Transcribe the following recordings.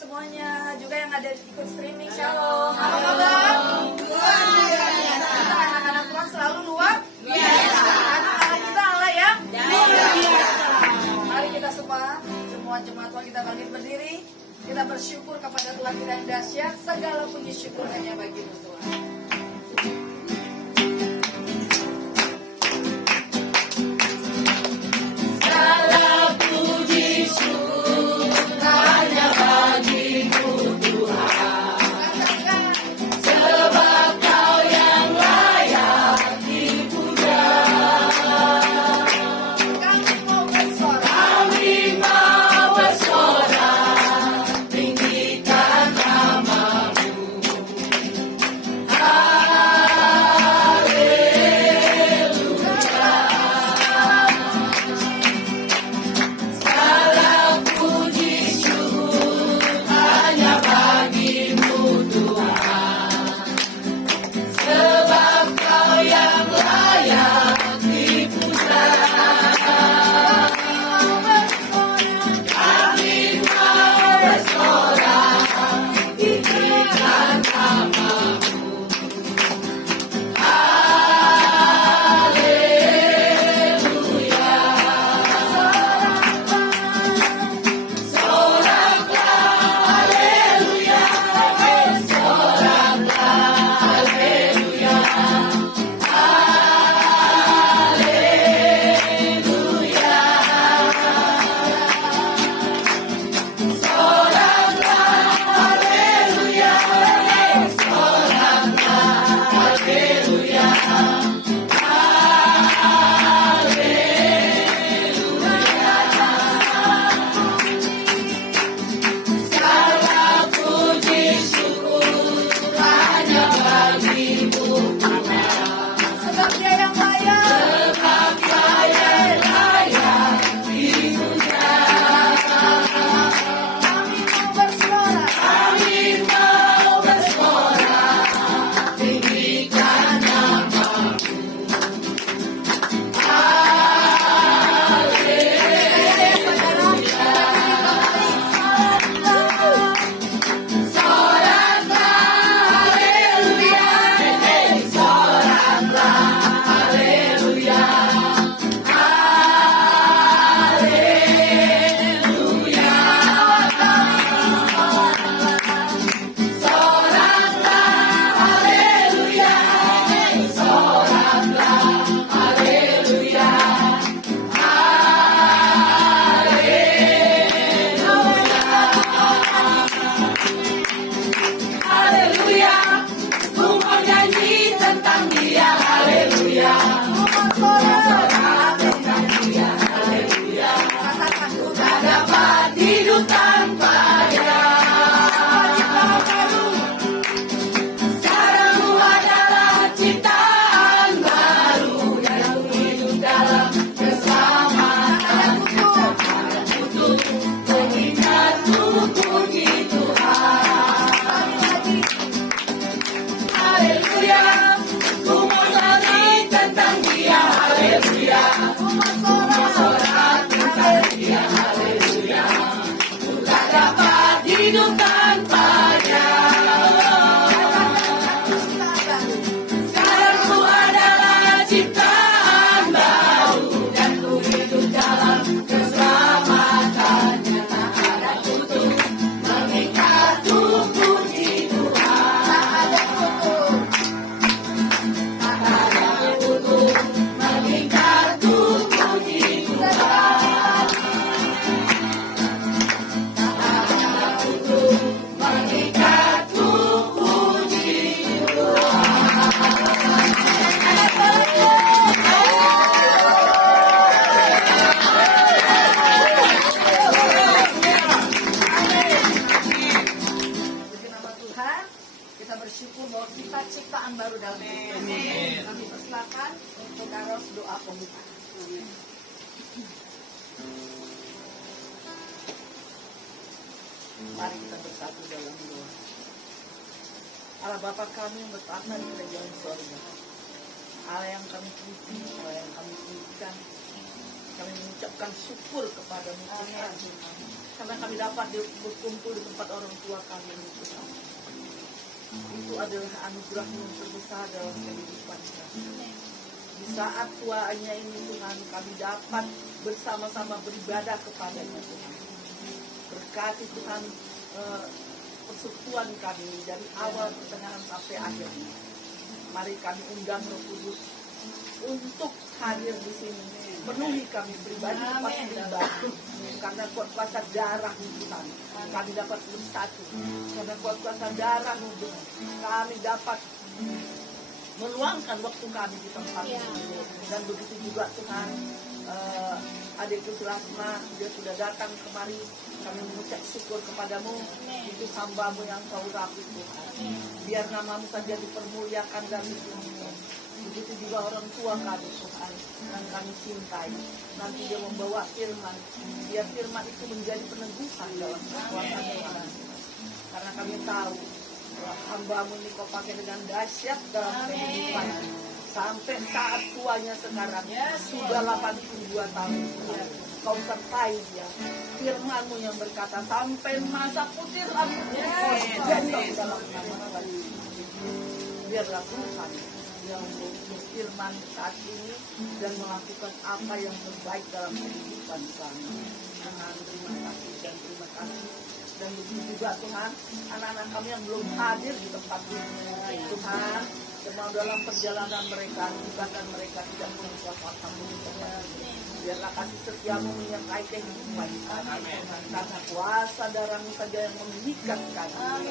semuanya, juga yang ada di ikut streaming. Shalom. Apa kabar? Luar biasa. Kita anak-anak Tuhan selalu luar biasa. Anak-anak kita Allah yang luar biasa. Mari kita semua jemaat Tuhan, kita bangkit berdiri. Kita bersyukur kepada Tuhan kita yang dahsyat. Segala puji syukur hanya bagi-Mu Tuhan. Mari kita bersatu dalam doa. Allah Bapa kami yang bertahta di kerajaan sorga, Allah yang kami puji, Allah yang kami pujikan, Kami mengucapkan syukur kepadamu Tuhan. Karena kami dapat berkumpul di tempat orang tua kami Tuhan. Itu adalah anugerah-Mu yang terbesar dalam kehidupan kami. Di saat tuanya ini Tuhan, kami dapat bersama-sama beribadah kepada-Nya Tuhan. Berkati Tuhan persekutuan kami dari awal pertengahan sampai akhirnya. Mari kami undang Roh Kudus untuk hadir di sini. Penuhi kami pribadi pas pribadi. Karena kuasa darah Tuhan, kami dapat bersatu. Karena kuasa darah Tuhan, kami dapat meluangkan waktu kami di tempat ini. Dan begitu juga Tuhan, adikku Sulasma, dia sudah datang kemari. Kami mengucap syukur kepadamu. Itu hamba-Mu yang Kau rapi Tuhan. Biar nama-Mu saja dipermuliakan dan Tuhan. Begitu juga orang tua kami Tuhan, yang kami cintai. Nanti dia membawa firman. Biar firman itu menjadi peneguhan dalam kekuatan Tuhan. Karena kami tahu hamba-Mu ini Kau pakai dengan dahsyat dalam kehidupan. Sampai saat tuanya sekarang sudah 82 tahun. Kau sertai dia. Firman-Mu yang berkata sampai masa putih rambutnya jatuh dalam nama Tuhan. Biarlah Tuhan yang berfirman saat ini dan melakukan apa yang terbaik dalam kehidupan kami. Tuhan, terima kasih dan terima kasih. Dan begitu juga Tuhan, anak-anak kami yang belum hadir di tempat ini. Tuhan, semua dalam perjalanan mereka, bahkan mereka tidak mengucap apa-apa. Biarlah kasih setia-Mu menyertai kehidupan kami. Karena kuasa darah-Mu saja yang mengikat kami.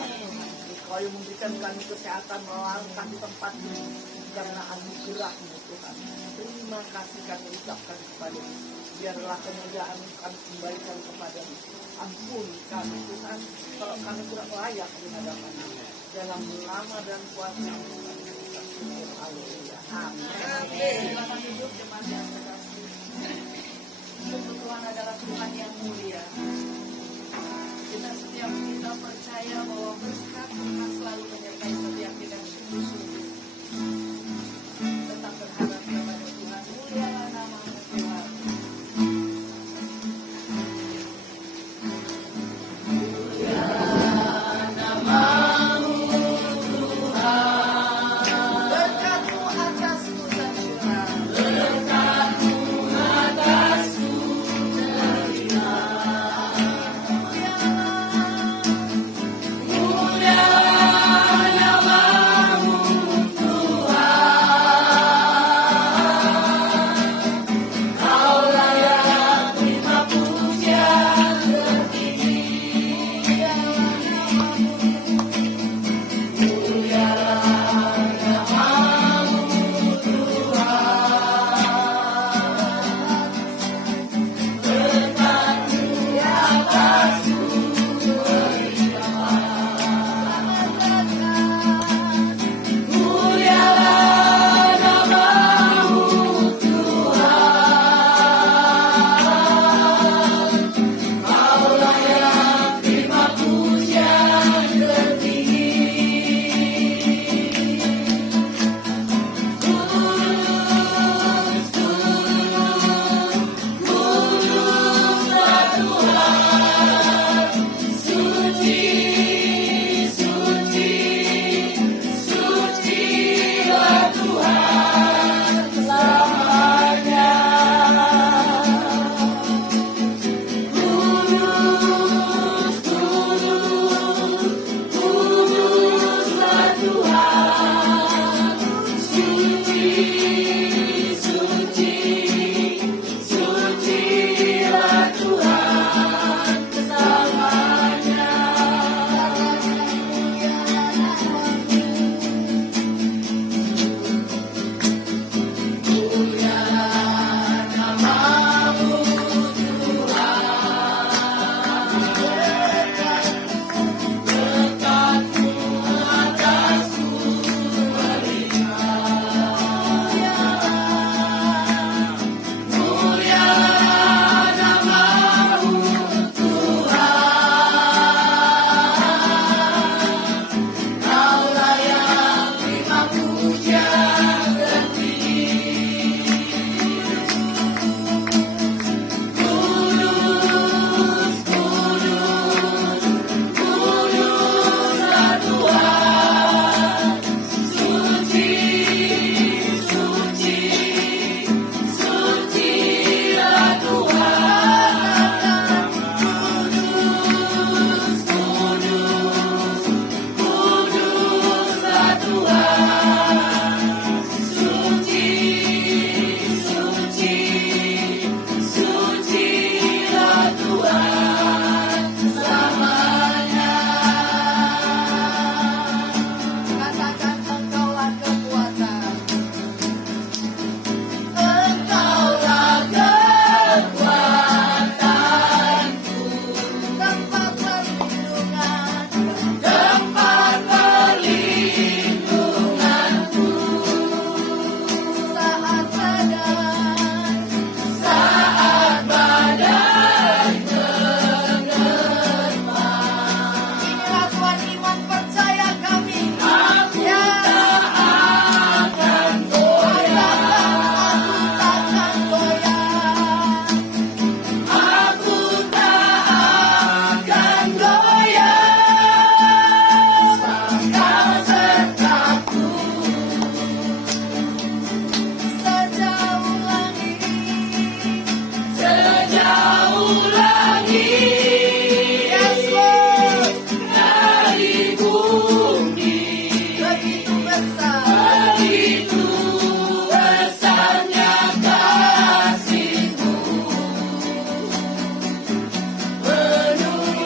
Kau yang memberikan kami kesehatan melangkah di tempat ini. Karena anugerah-Mu Tuhan. Terima kasih kami ucapkan kepada-Mu. Biarlah kemuliaan kami kembalikan kepada-Mu. Ampuni kami Tuhan, kalau kami kurang layak di hadapan-Mu. Dalam nama dan kuasa-Mu kami ucap syukur. Haleluya. Amin. Silakan duduk jemaat yang terkasih. Sungguh Tuhan adalah Tuhan yang mulia. Setiap kita percaya bahwa berkat Tuhan selalu menyertai setiap kita sungguh-sungguh. Tetap berharap kepada Tuhan. Mulialah nama-Mu Tuhan. Berkat-Mu atasku tercurah.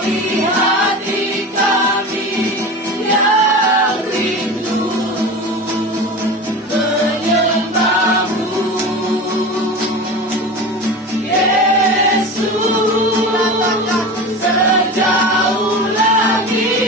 Sejauh langit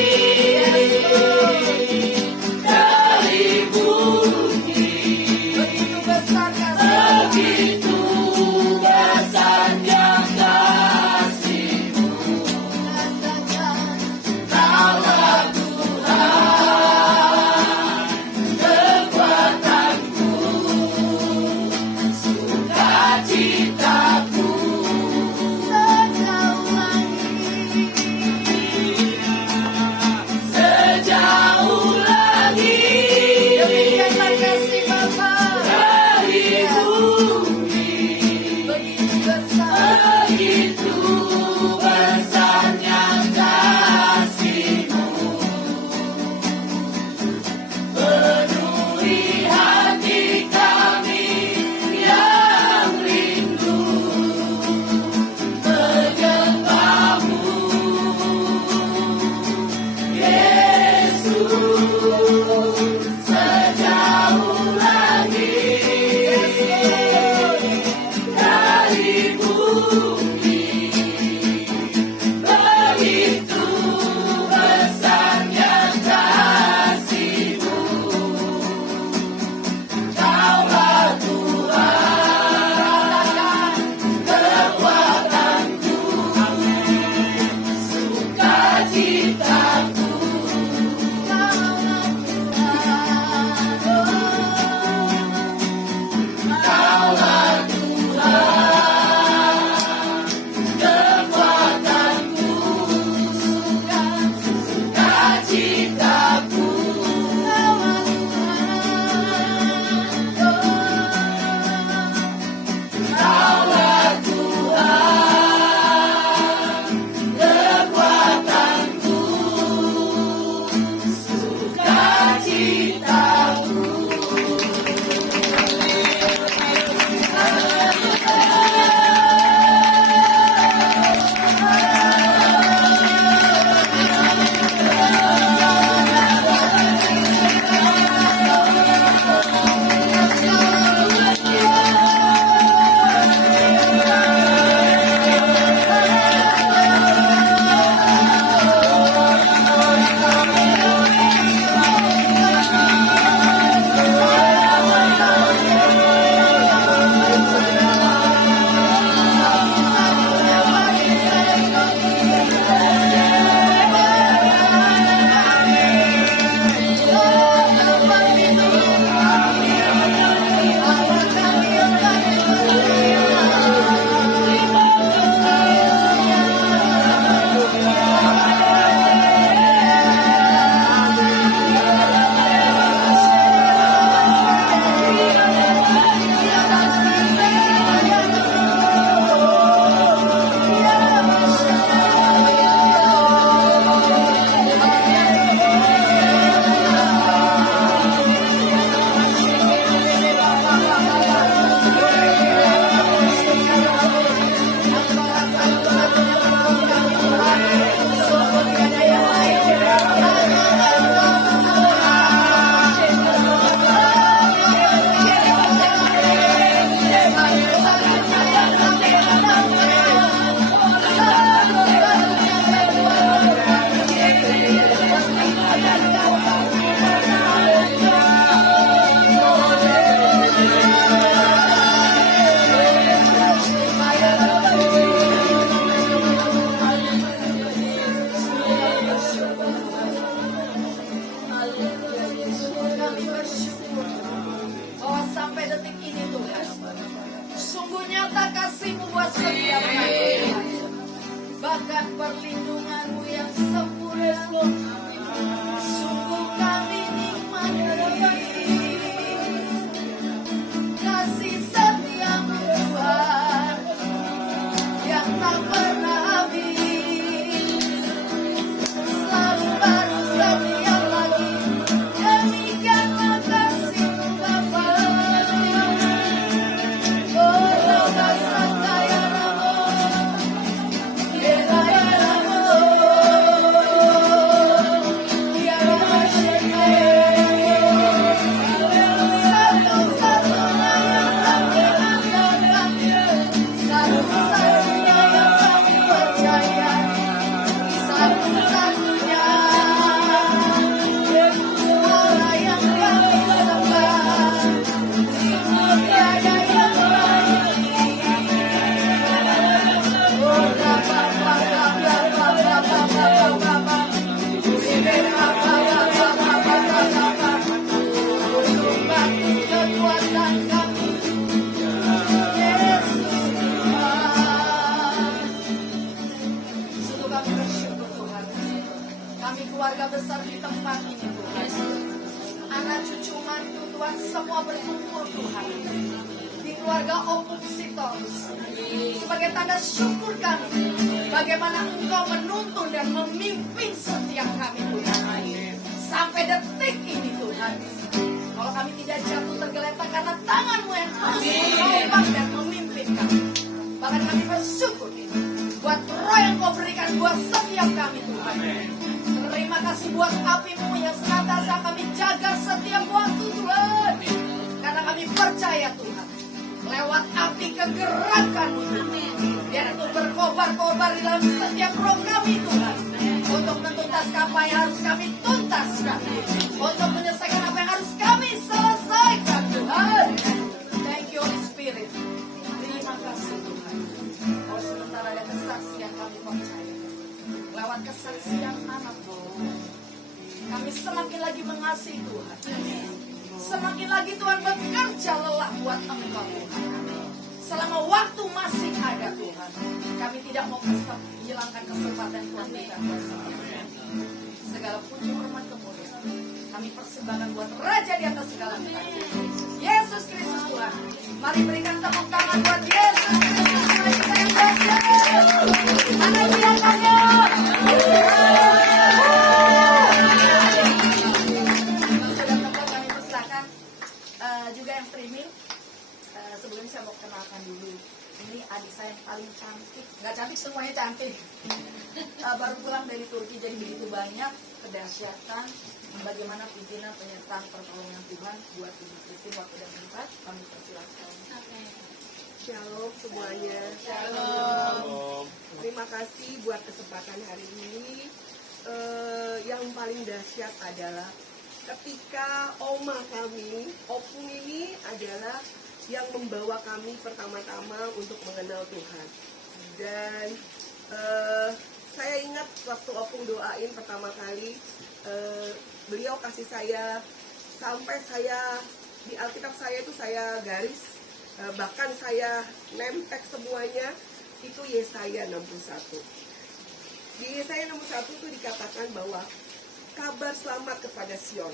kami keluarga besar di tempat ini Tuhan. Anak cucu mantu Tuhan semua berkumpul Tuhan di keluarga Opung Sitorus sebagai tanda syukur kami bagaimana Engkau menuntun dan memimpin setiap kami Tuhan sampai detik ini Tuhan. Kalau kami tidak jatuh tergeletak karena tangan-Mu yang terus menopang dan memimpin kami. Bahkan kami bersyukur buat roh yang Kau berikan buat setiap kami Tuhan. Terima kasih buat api-Mu yang senantiasa kami jaga setiap waktu Tuhan. Karena kami percaya Tuhan, lewat api kegerakan-Mu biar itu berkobar-kobar di dalam setiap roh kami Tuhan. Untuk menuntaskan apa yang harus kami tuntaskan, untuk menyelesaikan apa yang harus kami selesaikan Tuhan. Thank you Holy Spirit. Terima kasih Tuhan. Kalau sementara ada kesaksian kami percaya, lewat kesaksian anak-Mu, kami semakin lagi mengasihi Tuhan. Semakin lagi Tuhan bekerja lelah buat Engkau Tuhan. Selama waktu masih ada Tuhan, kami tidak mau hilangkan kesempatan Tuhan berikan buat setiap kami. Segala puji hormat kemuliaan kami persembahkan buat Raja di atas segala kami, Yesus Kristus Tuhan. Mari berikan tepuk tangan buat Yesus Kristus Tuhan kita yang dahsyat. Mana biarkannya? Sudah tempat kami persilakan juga yang streaming. Sebelumnya saya mau kenalkan dulu. Ini adik saya yang paling cantik. Nggak cantik, semuanya cantik. Baru pulang dari Turki, jadi begitu banyak kedahsyatan bagaimana pimpinan penyertaan pertolongan Tuhan buat Ibu Christine waktu dan tempat. Kami persilakan. Shalom semuanya. Shalom. Terima kasih buat kesempatan hari ini. Yang paling dahsyat adalah ketika oma kami, Opung ini adalah yang membawa kami pertama-tama untuk mengenal Tuhan. Dan saya ingat waktu Opung doain pertama kali, beliau kasih saya, sampai saya di Alkitab saya itu saya garis, bahkan saya nempel semuanya, itu Yesaya 61. Di Yesaya 61 itu dikatakan bahwa kabar selamat kepada Sion.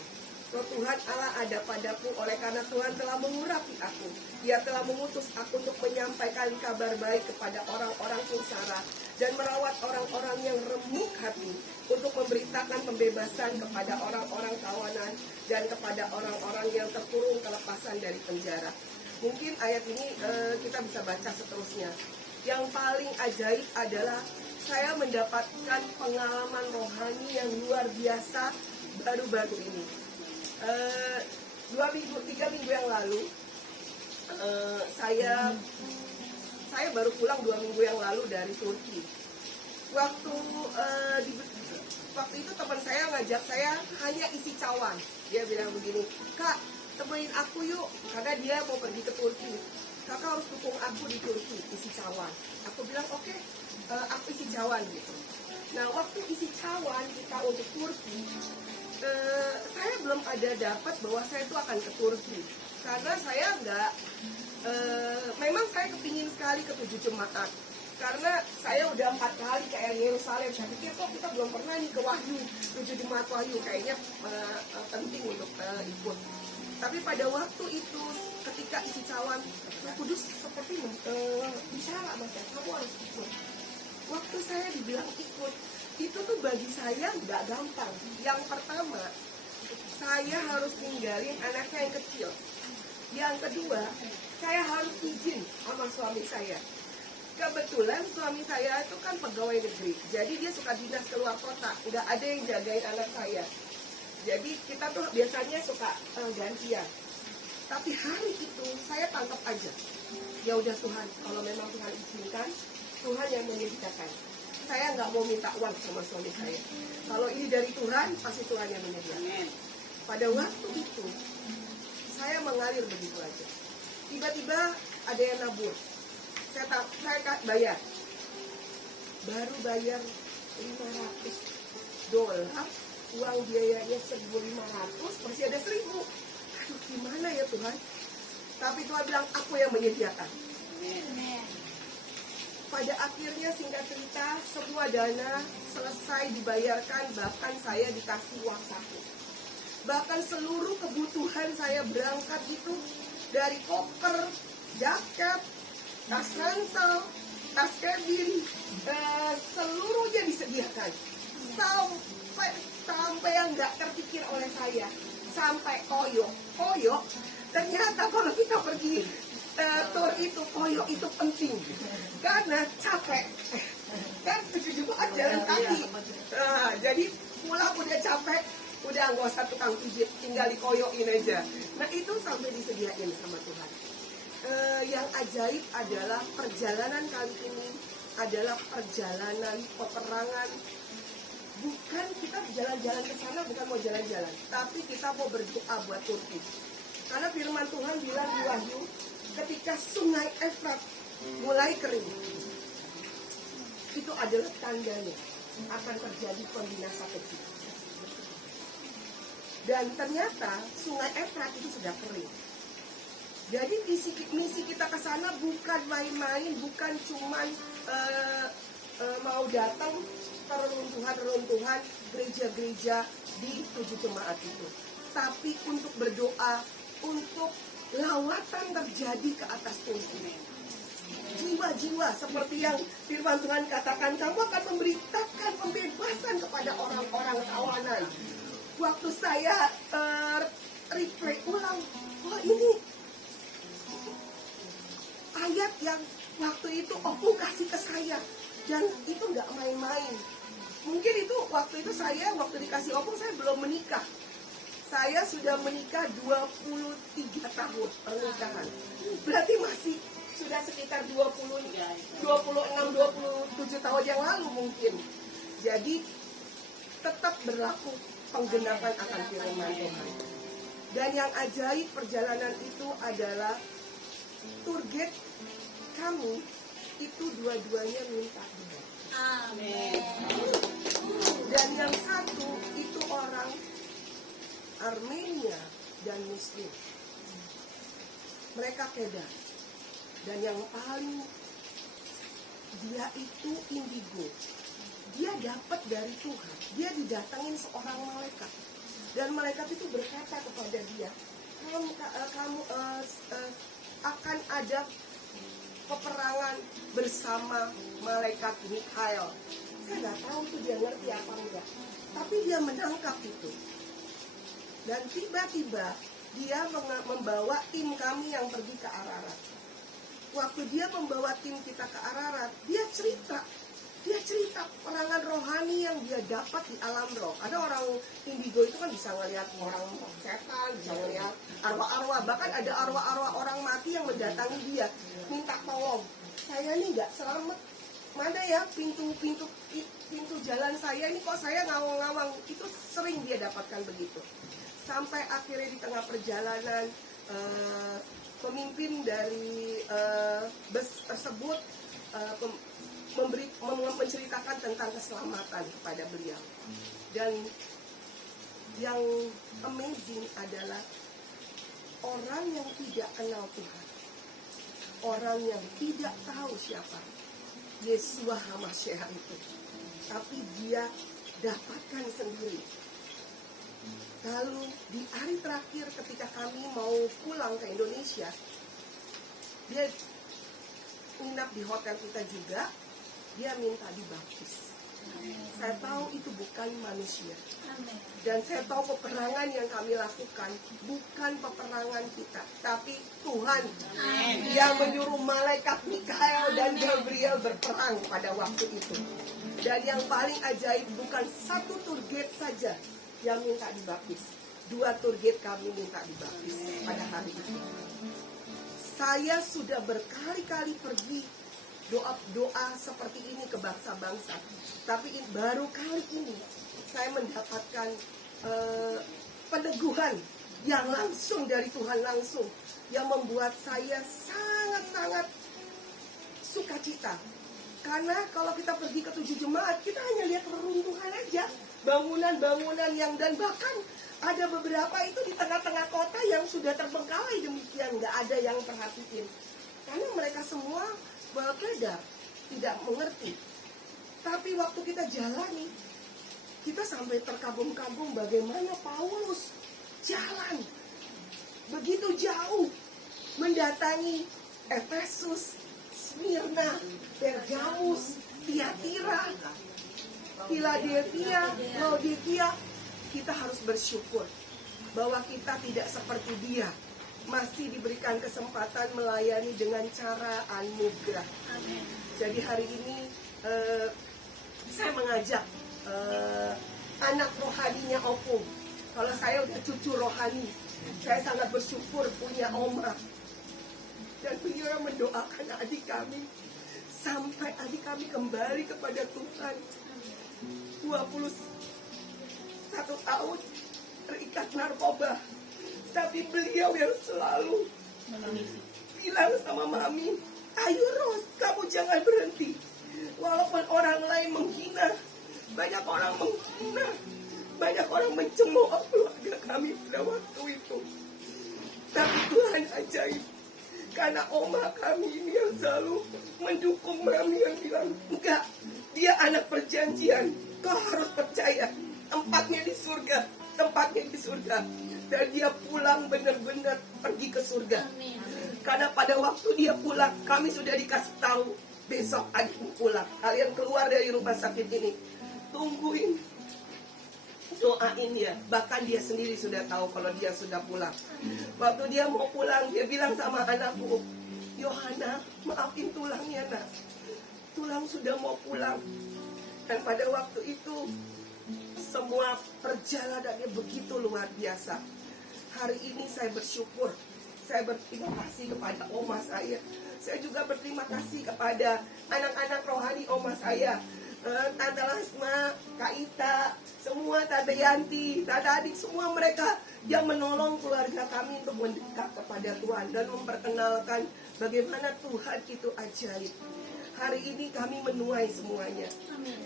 Roh Tuhan Allah ada padaku, oleh karena Tuhan telah mengurapi aku. Dia telah mengutus aku untuk menyampaikan kabar baik kepada orang-orang sengsara dan merawat orang-orang yang remuk hati, untuk memberitakan pembebasan kepada orang-orang tawanan dan kepada orang-orang yang terkurung kelepasan dari penjara. Mungkin ayat ini kita bisa baca seterusnya. Yang paling ajaib adalah saya mendapatkan pengalaman rohani yang luar biasa baru-baru ini. 3 minggu yang lalu saya baru pulang 2 minggu yang lalu dari Turki. Waktu itu teman saya ngajak saya hanya isi cawan. Dia bilang begini, "Kak, temenin aku yuk," karena dia mau pergi ke Turki. "Kakak harus dukung aku di Turki, isi cawan." Aku bilang oke, aku isi cawan gitu. Nah, waktu isi cawan kita untuk Turki, saya belum ada dapat bahwa saya itu akan ke Turki, karena saya memang saya kepingin sekali ke 7 jemaat, karena saya udah 4 kali ke Yerusalem. Saya pikir kok kita belum pernah nih ke Wahyu, 7 jemaat Wahyu, kayaknya penting untuk ikut. Tapi pada waktu itu ketika isi cawan, Roh Kudus seperti bicara, macam kamu harus ikut. Waktu saya dibilang ikut, itu tuh bagi saya nggak gampang. Yang pertama, saya harus ninggalin anak saya yang kecil. Yang kedua, saya harus izin sama suami saya. Kebetulan suami saya itu kan pegawai negeri, jadi dia suka dinas keluar kota, nggak ada yang jagain anak saya. Jadi kita tuh biasanya suka gantian. Tapi hari itu saya tangkap aja. Ya udah Tuhan, kalau memang Tuhan izinkan, Tuhan yang menyediakan. Saya nggak mau minta uang sama suami saya. Kalau ini dari Tuhan, pasti Tuhan yang menyediakan. Pada waktu itu, saya mengalir begitu aja. Tiba-tiba ada yang nabur. Saya bayar. Baru bayar $500. Uang biayanya $1.500, masih ada 1.000. Aduh, gimana ya Tuhan? Tapi Tuhan bilang, aku yang menyediakan. pada akhirnya singkat cerita semua dana selesai dibayarkan, bahkan saya dikasih uang saku. Bahkan seluruh kebutuhan saya berangkat itu dari koper, jaket, tas ransel, tas cabin, seluruhnya disediakan. Sampai yang nggak terpikir oleh saya, sampai koyo. Ternyata kalau kita pergi tour itu, koyo itu penting karena capek. Kan 7 Jumat jalan kaki. Nah, jadi pulang udah capek, udah nggak usah tukang pijit, tinggal dikoyoin aja. Nah itu sampai disediain sama Tuhan. Yang ajaib adalah perjalanan kali ini adalah perjalanan peperangan. Bukan kita jalan-jalan ke sana, bukan mau jalan-jalan, tapi kita mau berdoa buat Turki. Karena firman Tuhan bilang di Wahyu, ketika sungai Efrat mulai kering, itu adalah tandanya akan terjadi pembinasa kecil. Dan ternyata sungai Efrat itu sudah kering. Jadi misi kita ke sana bukan main-main, bukan cuman mau datang ke reruntuhan gereja-gereja di 7 jemaat itu, tapi untuk berdoa untuk lawatan terjadi ke atas Turki. Jiwa-jiwa seperti yang firman Tuhan katakan, kamu akan memberitakan pembebasan kepada orang-orang tawanan. Waktu saya replay ulang, ini ayat yang waktu itu Opung kasih ke saya, dan itu nggak main-main. Mungkin itu waktu itu saya, waktu dikasih Opung saya belum menikah. Saya sudah menikah 23 tahun pernikahan. Berarti masih sudah sekitar 26, 27 tahun yang lalu mungkin. Jadi tetap berlaku penggenapan akan firman Tuhan. Dan yang ajaib perjalanan itu adalah target kami itu dua-duanya minta doa. Amin. Dan yang satu itu orang Armenia dan Muslim. Mereka Kedah. Dan yang paling dia itu indigo. Dia dapat dari Tuhan. Dia didatangin seorang malaikat. Dan malaikat itu berkata kepada dia, kamu akan ada peperangan bersama malaikat Mikael. Saya nggak tahu tuh dia ngerti apa enggak, tapi dia menangkap itu. Dan tiba-tiba dia membawa tim kami yang pergi ke Ararat. Waktu dia membawa tim kita ke Ararat, dia cerita perangan rohani yang dia dapat di alam roh. Ada orang indigo itu kan bisa ngelihat orang setan, bisa ngelihat arwah-arwah, bahkan ada arwah-arwah orang mati yang mendatangi dia, minta tolong. Saya nih nggak selamat, mana ya pintu jalan saya ini kok saya ngawang-ngawang. Itu sering dia dapatkan begitu. Sampai akhirnya di tengah perjalanan pemimpin dari bus tersebut menceritakan tentang keselamatan kepada beliau. Dan yang amazing adalah orang yang tidak kenal Tuhan, orang yang tidak tahu siapa Yeshua HaMashiach itu, tapi dia dapatkan sendiri. Lalu di hari terakhir ketika kami mau pulang ke Indonesia, dia nginap di hotel kita juga. Dia minta dibaptis. Saya tahu itu bukan manusia. Dan saya tahu peperangan yang kami lakukan bukan peperangan kita, tapi Tuhan yang menyuruh malaikat Mikael dan Gabriel berperang pada waktu itu. Dan yang paling ajaib, bukan satu target saja yang minta dibaptis, 2 target kami minta dibaptis pada hari itu. Saya sudah berkali-kali pergi doa seperti ini ke bangsa-bangsa, tapi baru kali ini saya mendapatkan peneguhan yang langsung dari Tuhan langsung, yang membuat saya sangat-sangat sukacita. Karena kalau kita pergi ke 7 jemaat, kita hanya lihat reruntuhan aja, bangunan-bangunan yang, dan bahkan ada beberapa itu di tengah-tengah kota yang sudah terbengkalai demikian, nggak ada yang perhatiin. Karena mereka semua berkedar. tidak mengerti. Tapi waktu kita jalani, kita sampai terkagum-kagum bagaimana Paulus jalan begitu jauh mendatangi Efesus, Smyrna, Pergamus, Tiatira, Philadelphia, Laodikia. Kita harus bersyukur bahwa kita tidak seperti dia, masih diberikan kesempatan melayani dengan cara anugerah. Jadi hari ini saya mengajak anak rohaninya Opung. Kalau saya udah cucu rohani, saya sangat bersyukur punya Oma. Dan beliau yang mendoakan adik kami sampai adik kami kembali kepada Tuhan. 21 tahun terikat narkoba, tapi beliau yang selalu bilang sama Mami, ayo Ros, kamu jangan berhenti. Walaupun orang lain menghina, banyak orang menghina, banyak orang mencemooh keluarga kami pada waktu itu, tapi Tuhan ajaib. Karena oma kami ini yang selalu mendukung Mami yang bilang, enggak, dia anak perjanjian, kau harus percaya, tempatnya di surga, tempatnya di surga. Dan dia pulang benar-benar pergi ke surga. Karena pada waktu dia pulang, kami sudah dikasih tahu, besok adikmu pulang, kalian keluar dari rumah sakit ini, tungguin, doain ya. Bahkan dia sendiri sudah tahu kalau dia sudah pulang. Waktu dia mau pulang, dia bilang sama anakku, Yohana, maafin tulangnya nak, tulang sudah mau pulang. Dan pada waktu itu semua perjalanannya begitu luar biasa. Hari ini saya bersyukur, saya berterima kasih kepada oma saya. Saya juga berterima kasih kepada anak-anak rohani oma saya, Tante Lasma, Kak Ita, semua Tante Yanti, Tante Adik, semua mereka yang menolong keluarga kami untuk mendekat kepada Tuhan dan memperkenalkan bagaimana Tuhan itu ajaib. Hari ini kami menuai semuanya.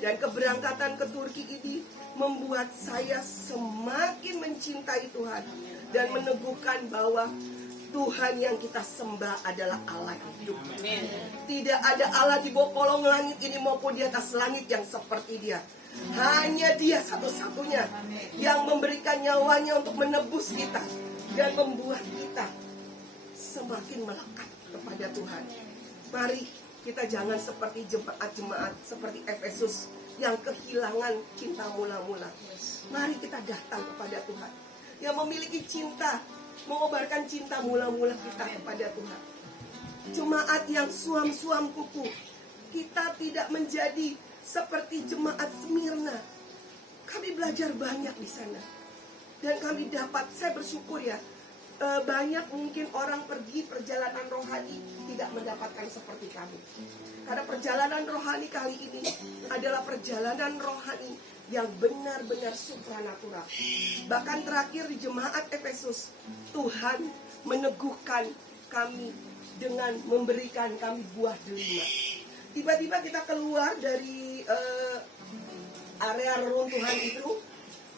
Dan keberangkatan ke Turki ini membuat saya semakin mencintai Tuhan dan meneguhkan bahwa Tuhan yang kita sembah adalah Allah hidup. Tidak ada Allah di bawah kolong langit ini maupun di atas langit yang seperti dia. Hanya dia satu-satunya yang memberikan nyawanya untuk menebus kita dan membuat kita semakin melekat kepada Tuhan. Mari kita jangan seperti jemaat-jemaat seperti Efesus yang kehilangan cinta mula-mula. Mari kita datang kepada Tuhan yang memiliki cinta, mengobarkan cinta mula-mula kita kepada Tuhan. Jemaat yang suam-suam kuku, kita tidak menjadi seperti jemaat Smyrna. Kami belajar banyak di sana. Dan kami dapat, saya bersyukur ya, banyak mungkin orang pergi perjalanan rohani tidak mendapatkan seperti kami. Karena perjalanan rohani kali ini adalah perjalanan rohani yang benar-benar supranatural. Bahkan terakhir di jemaat Efesus, Tuhan meneguhkan kami dengan memberikan kami buah delima. Tiba-tiba kita keluar dari area reruntuhan itu,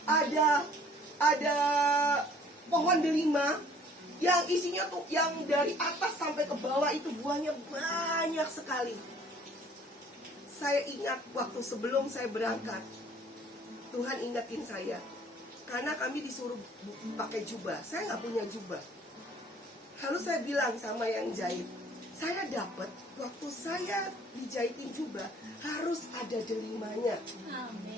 ada pohon delima yang isinya tuh yang dari atas sampai ke bawah itu buahnya banyak sekali. Saya ingat waktu sebelum saya berangkat, Tuhan ingatin saya, karena kami disuruh pakai jubah. Saya nggak punya jubah. Lalu saya bilang sama yang jahit, saya dapat waktu saya dijahitin jubah harus ada delimanya.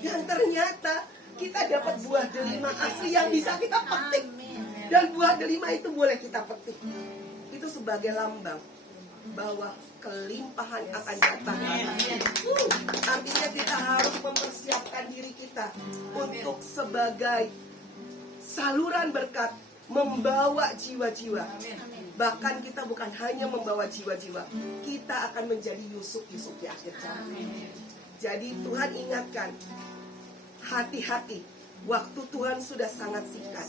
Dan ternyata kita dapat buah delima asli yang bisa kita petik. Dan buah delima itu boleh kita petik. Itu sebagai lambang bahwa kelimpahan akan datang. Artinya kita harus mempersiapkan diri kita untuk sebagai saluran berkat, membawa jiwa-jiwa. Bahkan kita bukan hanya membawa jiwa-jiwa, kita akan menjadi Yusuf-Yusuf di akhir zaman. Jadi Tuhan ingatkan, hati-hati, waktu Tuhan sudah sangat singkat.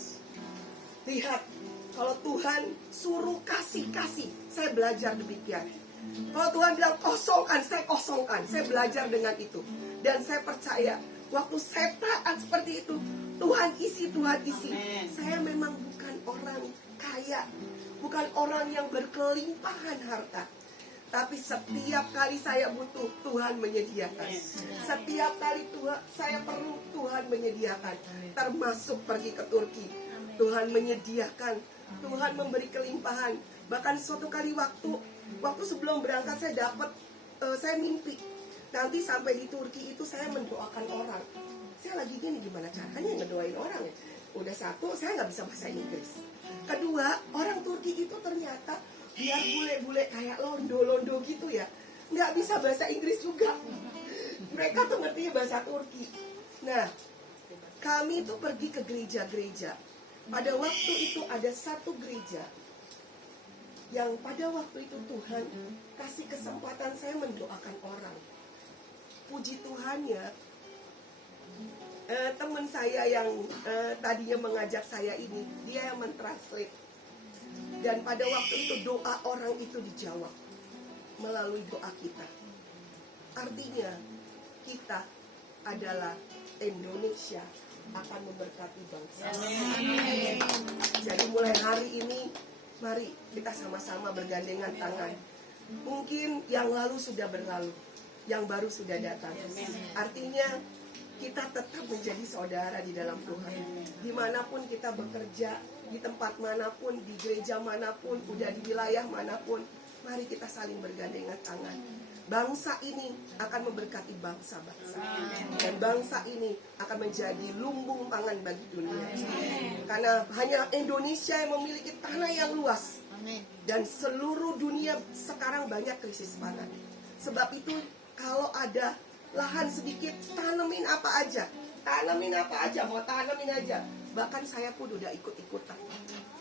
Lihat, kalau Tuhan suruh kasih-kasih, saya belajar demikian. Kalau Tuhan bilang kosongkan, saya kosongkan. Saya belajar dengan itu. Dan saya percaya, waktu saya taat seperti itu, Tuhan isi, Tuhan isi. Saya memang bukan orang kaya, bukan orang yang berkelimpahan harta. Tapi setiap kali saya butuh, Tuhan menyediakan. Setiap kali saya perlu, Tuhan menyediakan. Termasuk pergi ke Turki, Tuhan menyediakan. Tuhan memberi kelimpahan. Bahkan suatu kali waktu sebelum berangkat saya mimpi. Nanti sampai di Turki itu saya mendoakan orang. Saya lagi gini, gimana caranya ngedoain orang ya? Udah satu, saya nggak bisa bahasa Inggris. Kedua, orang Turki itu ternyata biar bule-bule kayak londo-londo gitu ya, nggak bisa bahasa Inggris juga. Mereka tuh ngerti bahasa Turki. Nah, kami itu pergi ke gereja-gereja. Pada waktu itu ada satu gereja yang pada waktu itu Tuhan kasih kesempatan saya mendoakan orang. Puji Tuhan ya, teman saya yang tadinya mengajak saya ini, dia yang mentranslate. Dan pada waktu itu doa orang itu dijawab melalui doa kita. Artinya kita adalah Indonesia akan memberkati bangsa. Jadi mulai hari ini mari kita sama-sama bergandengan tangan. Mungkin yang lalu sudah berlalu, yang baru sudah datang. Artinya kita tetap menjadi saudara di dalam Tuhan. Dimanapun kita bekerja, di tempat manapun, di gereja manapun, udah di wilayah manapun, mari kita saling bergandengan tangan. Bangsa ini akan memberkati bangsa-bangsa. Dan bangsa ini akan menjadi lumbung pangan bagi dunia. Karena hanya Indonesia yang memiliki tanah yang luas. Dan seluruh dunia sekarang banyak krisis pangan. Sebab itu kalau ada lahan sedikit, tanemin apa aja. Mau tanemin aja. Bahkan saya pun udah ikut-ikutan.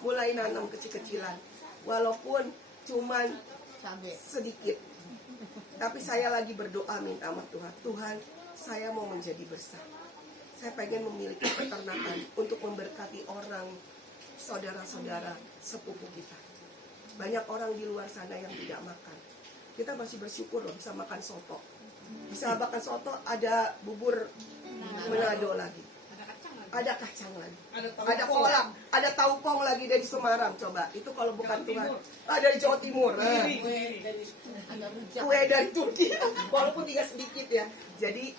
Mulai nanam kecil-kecilan. Walaupun cuman sedikit. Tapi saya lagi berdoa minta sama Tuhan. Tuhan, saya mau menjadi besar. Saya pengen memiliki peternakan untuk memberkati orang, saudara-saudara, sepupu kita. Banyak orang di luar sana yang tidak makan. Kita masih bersyukur loh bisa makan soto. Bisa makan soto, ada bubur Manado lagi. Ada kacang lagi. Ada kolak, ada taupong lagi dari Semarang. Coba, itu kalau bukan Tuhan. Dari Jawa Timur. Kue dari Turki. Walaupun tidak sedikit ya. Jadi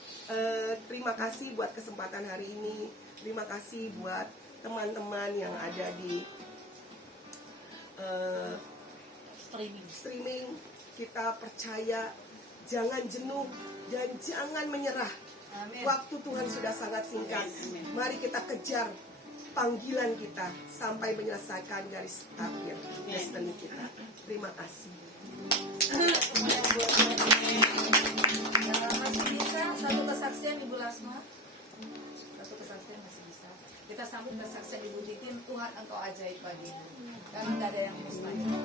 terima kasih buat kesempatan hari ini. Terima kasih buat teman-teman yang ada di streaming. Kita percaya, jangan jenuh dan jangan menyerah. Waktu Tuhan sudah sangat singkat. Mari kita kejar panggilan kita sampai menyelesaikan garis akhir destiny kita. Terima kasih. Masih bisa satu kesaksian Ibu Lasma? Satu kesaksian masih bisa. Kita sambut kesaksian Ibu Titin. Tuhan engkau ajaib bagiku. Karena tidak ada yang mustahil.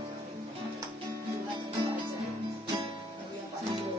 Tuhan engkau ajaib. Lalu yang Pak Ibu.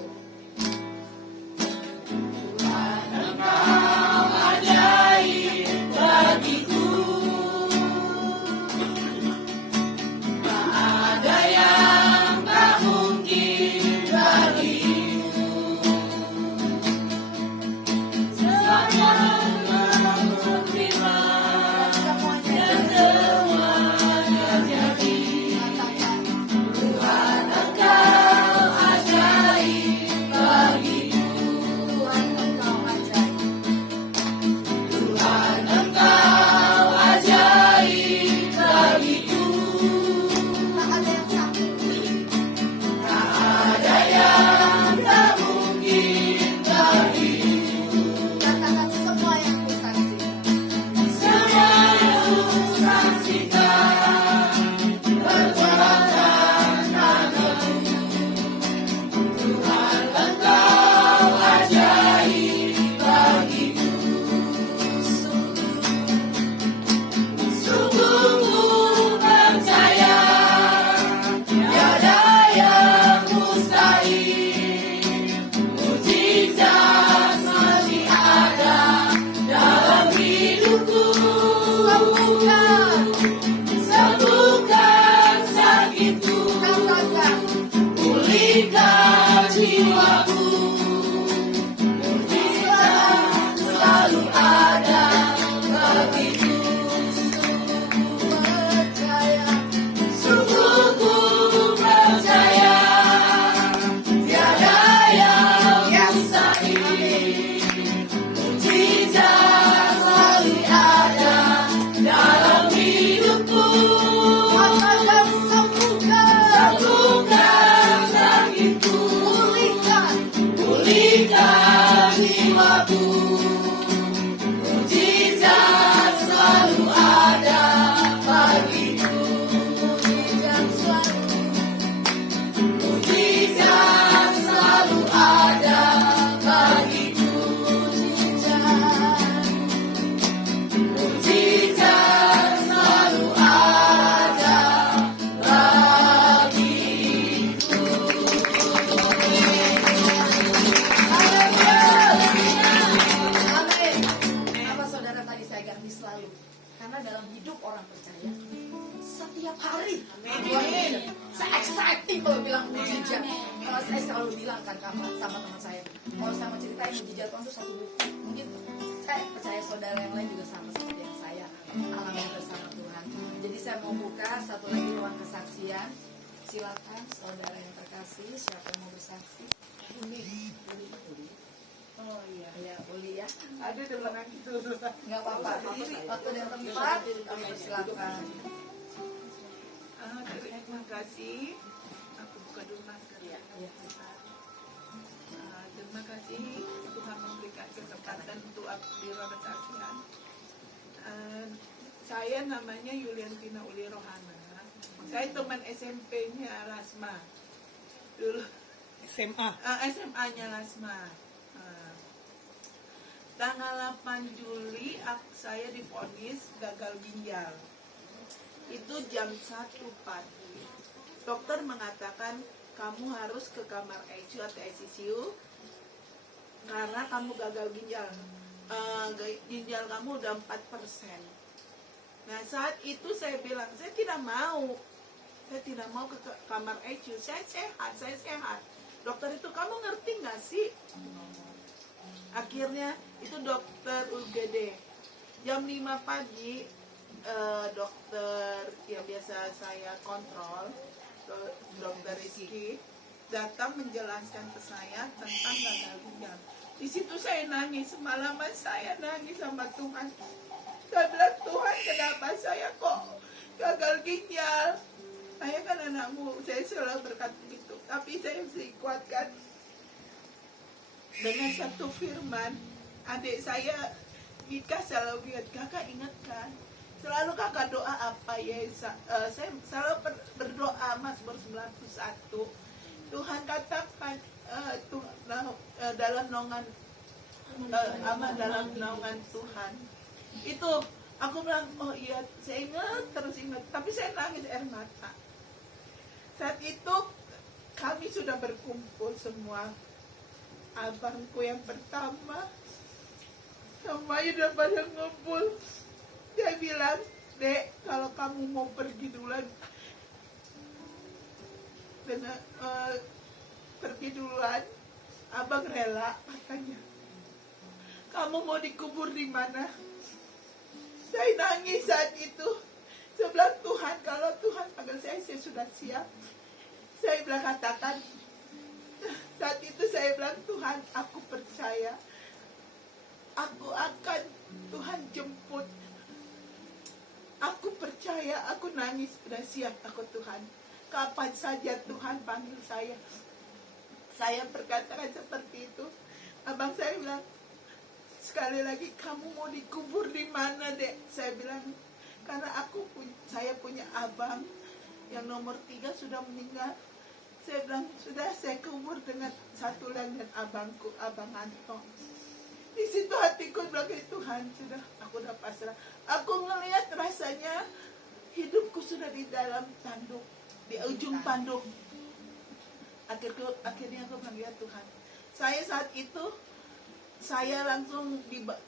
Karena dalam hidup orang percaya setiap hari, amin. Saya exciting kalau bilang mujizat. Kalau saya selalu bilang kan sama teman saya, kalau saya mau ceritain mujizat Tuhan itu satu buku. Mungkin saya percaya saudara yang lain juga sama seperti yang saya alami bersama Tuhan. Jadi saya mau buka satu lagi ruang kesaksian. Silakan saudara yang terkasih, siapa yang mau bersaksi? Oh iya. Ya, Uli ya. Ada di belakang itu. Nggak apa-apa. Waktu dan tempat, silakan. Terima kasih. Aku buka dulu masker ya. Ya. Terima kasih Tuhan memberikan kesempatan untuk aku di ruang kesaksian. Saya namanya Yuliantina Uli Rohana. Saya teman SMP-nya Lasma. Dulu SMA-nya Lasma. Tanggal 8 Juli saya divonis gagal ginjal. Itu jam 1 pagi. Dokter mengatakan kamu harus ke kamar ICU atau ICU karena kamu gagal ginjal. Ginjal kamu udah 4%. Nah saat itu saya bilang saya tidak mau ke kamar ICU. Saya sehat. Dokter itu kamu ngerti nggak sih? Akhirnya itu dokter UGD jam 5 pagi. Dokter yang biasa saya kontrol, dokter Rizky, datang menjelaskan ke saya tentang gagal ginjal. Di situ saya nangis, semalaman saya nangis sama Tuhan. Saya bilang, Tuhan kenapa saya kok gagal ginjal? Saya kan anakmu, saya selalu berkata begitu. Tapi saya mesti kuatkan dengan satu firman. Adik saya Mika selalu bilang, kakak ingatkan, selalu kakak doa apa ya? Saya selalu berdoa Mazmur 91. Tuhan katakan dalam naungan aman dalam naungan Tuhan. Itu aku bilang, oh iya, saya ingat, tapi saya nangis air mata. Saat itu kami sudah berkumpul semua. Abangku yang pertama semuanya udah pada ngumpul. Dia bilang, Dek, kalau kamu mau pergi duluan dengan pergi duluan, abang rela, katanya. Kamu mau dikubur di mana? Saya nangis saat itu. Sebelah Tuhan, kalau Tuhan panggil saya sudah siap. Saya bilang katakan, saat itu saya bilang, Tuhan, aku percaya. Aku akan Tuhan jemput. Aku percaya, aku nangis, sudah siap aku Tuhan. Kapan saja Tuhan panggil saya. Saya berkatakan seperti itu. Abang saya bilang, sekali lagi kamu mau dikubur di mana, Dek? Saya bilang, karena saya punya abang yang nomor 3 sudah meninggal. Saya bilang, sudah saya kubur dengan satu lagi dan abangku, Abang Anto. Di situ hatiku bilang, Tuhan, sudah, aku udah pasrah. Aku ngelihat rasanya hidupku sudah di dalam tanduk, di ujung tanduk. Akhirnya aku bilang, ya Tuhan. Saya saat itu, saya langsung,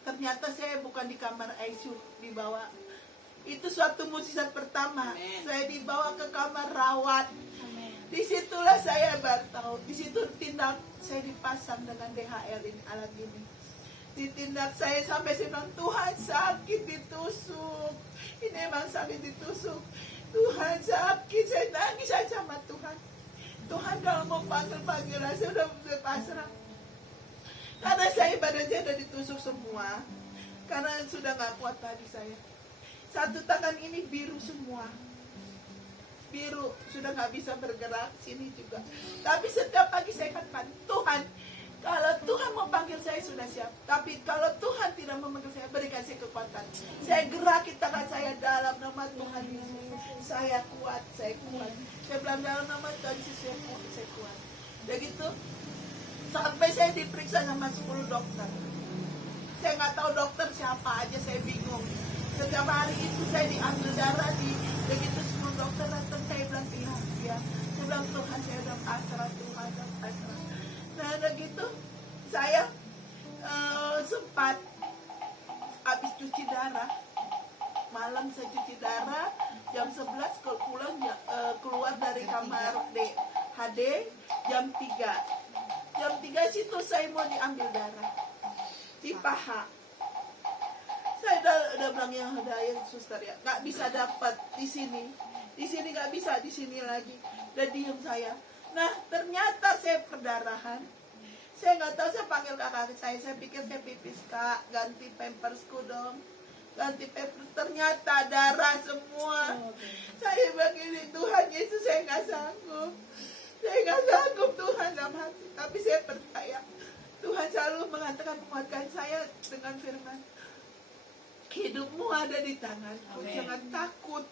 ternyata saya bukan di kamar ICU, dibawa. Itu suatu mukjizat pertama. Amen. Saya dibawa ke kamar rawat. Amen. Disitulah saya baru tahu. Di situ tindak saya dipasang dengan DHL ini, alat ini. Ditindak saya sampai saya bilang, Tuhan sakit ditusuk. Ini emang sakit ditusuk. Tuhan sakit, saya nangis aja sama Tuhan. Tuhan kalau mau panggil saya udah pasrah. Karena saya badannya udah ditusuk semua. Karena sudah gak kuat tadi saya. Satu tangan ini biru semua. Biru, sudah gak bisa bergerak, sini juga. Tapi setiap pagi saya katakan, Tuhan, kalau Tuhan mau panggil saya sudah siap. Tapi kalau Tuhan tidak memanggil saya, berikan saya kekuatan. Saya gerakin tangan saya dalam nama Tuhan Yesus. Saya kuat, saya kuat. Saya bilang dalam nama Tuhan Yesus, saya kuat. Begitu, sampai saya diperiksa sama 10 dokter. Saya nggak tahu dokter siapa aja, saya bingung. Setiap hari itu saya diambil darah, begitu 10 dokter datang, saya bilang, iya. Saya bilang, Tuhan, saya udah pasrah, Tuhan, udah pasrah. Nah, udah gitu, saya sempat habis cuci darah. malam saya cuci darah, jam 11 kalau pulang keluar dari kamar HD jam 3. Jam 3 situ saya mau diambil darah di paha. Saya udah bilang ya suster ya, nggak bisa dapat di sini nggak bisa, di sini lagi. Dan diem saya. Nah ternyata saya perdarahan. Saya nggak tahu, saya panggil kakak saya pikir saya pipis, kak ganti pampersku dong, ganti pampers. Ternyata darah semua. Saya begini, Tuhan Yesus saya nggak sanggup Tuhan dalam hati. Tapi saya percaya Tuhan selalu mengatakan, menguatkan saya dengan firman, hidupmu ada di tanganku, jangan takut.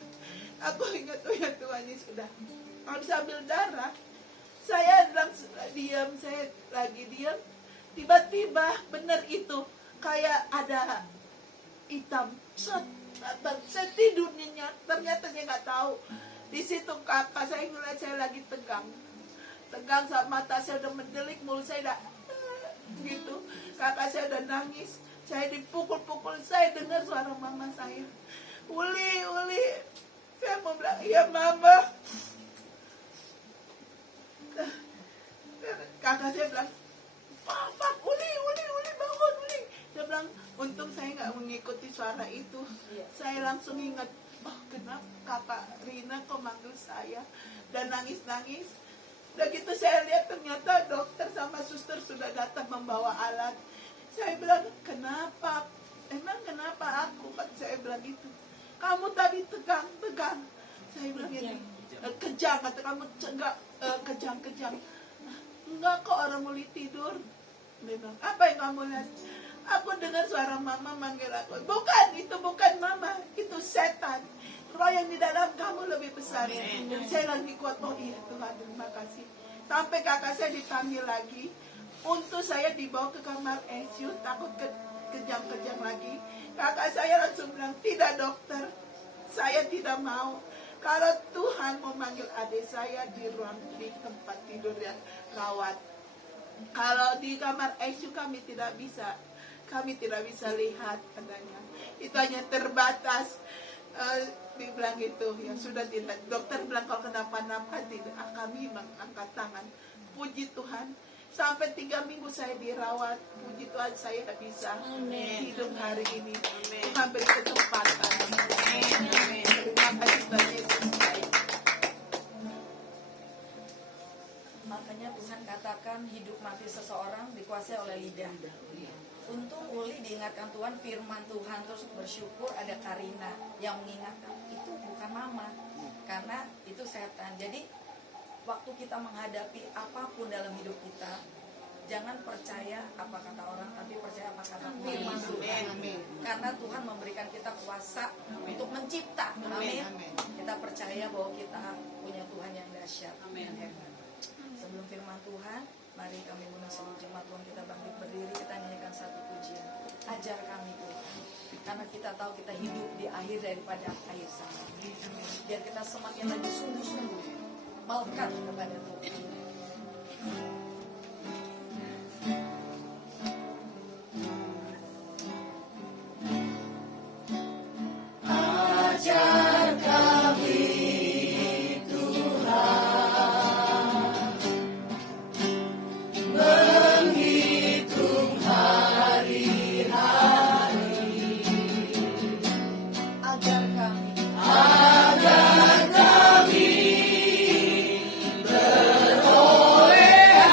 Aku ingat, oh ya Tuhan Yesus sudah habis ambil darah. Saya diam, saya lagi diam. Tiba-tiba benar itu kayak ada hitam. Saya tidur nyenyak. Ternyata saya nggak tahu. Di situ kakak saya ngeliat saya lagi tegang saat mata saya udah mendelik, mulut saya udah gitu. Kakak saya udah nangis. Saya dipukul-pukul. Saya dengar suara mama saya, Uli. Saya mau bilang, iya mama. Kakak saya bilang, Pak, Uli, bangun, Uli. Dia bilang, untung saya nggak mengikuti suara itu. Saya langsung ingat, oh kenapa kakak Rina kok manggil saya, dan nangis. Udah gitu saya lihat ternyata dokter sama suster sudah datang membawa alat. Saya bilang, kenapa? Emang kenapa aku? Saya bilang gitu. Kamu tadi tegang. Saya bilang ini, kejang, kata kamu kejang. Enggak kok, orang mulai tidur. Dia bilang, apa yang kamu lihat? Aku dengar suara mama manggil aku. Bukan, itu bukan mama, itu setan. Roh yang di dalam kamu lebih besar. Dan saya lagi kuat, oh iya Tuhan, terima kasih. Sampai kakak saya dipanggil lagi. Untuk saya dibawa ke kamar ICU, takut kejang-kejang lagi. Kakak saya langsung bilang, tidak dokter, saya tidak mau. Kalau Tuhan mau manggil adik saya di tempat tidur yang rawat. Kalau di kamar ICU kami tidak bisa lihat katanya. Itu hanya terbatas. Dibilang gitu, ya sudah tidak. Dokter bilang kalau kenapa-napa tidak, kami mengangkat tangan. Puji Tuhan. Sampai 3 minggu saya dirawat. Puji Tuhan saya bisa hidup hari ini. Tuhan beri kesempatan. Terima kasih Tuhan Yesus. Makanya Tuhan katakan hidup mati seseorang dikuasai oleh lidah. Untung Uli diingatkan Tuhan, firman Tuhan, terus bersyukur ada Karina yang mengingatkan. Itu bukan mama, karena itu setan. Jadi waktu kita menghadapi apapun dalam hidup kita, jangan percaya apa kata orang, tapi percaya apa kata firman Tuhan. Karena Tuhan memberikan kita kuasa untuk mencipta. Amin. Kita percaya bahwa kita punya Tuhan yang dahsyat, yang hebat. Sebelum firman Tuhan, mari kami undang seluruh jemaat Tuhan kita bangkit berdiri, kita nyanyikan satu pujian. Ajar kami Tuhan, karena kita tahu kita hidup di akhir daripada akhir zaman. Biar kita semakin lagi sungguh-sungguh melekat kepada Tuhan. Beroleh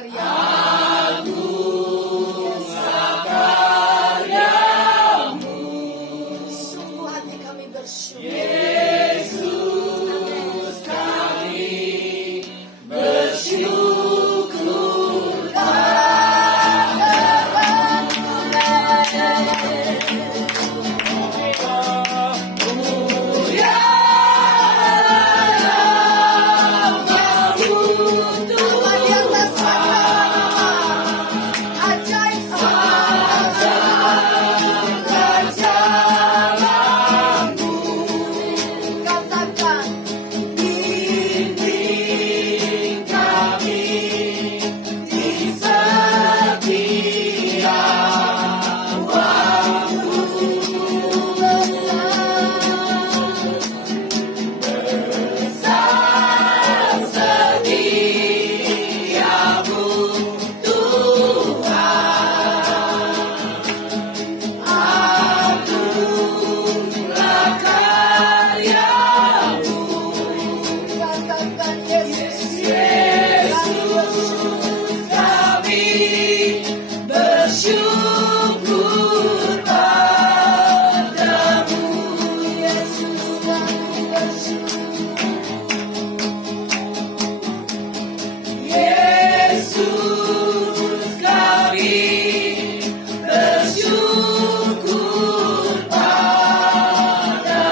karyamu. Sungguh hati kami bersyukur. Nama di atas segala nama. Ajaib katakan bimbing kami di setiap waktu besar setiamu Tuhan. Agunglah karyamu. Katakan Yesus, kami bersyukur padamu. Yesus, kami bersyukur. Yesus, kami bersyukur padamu.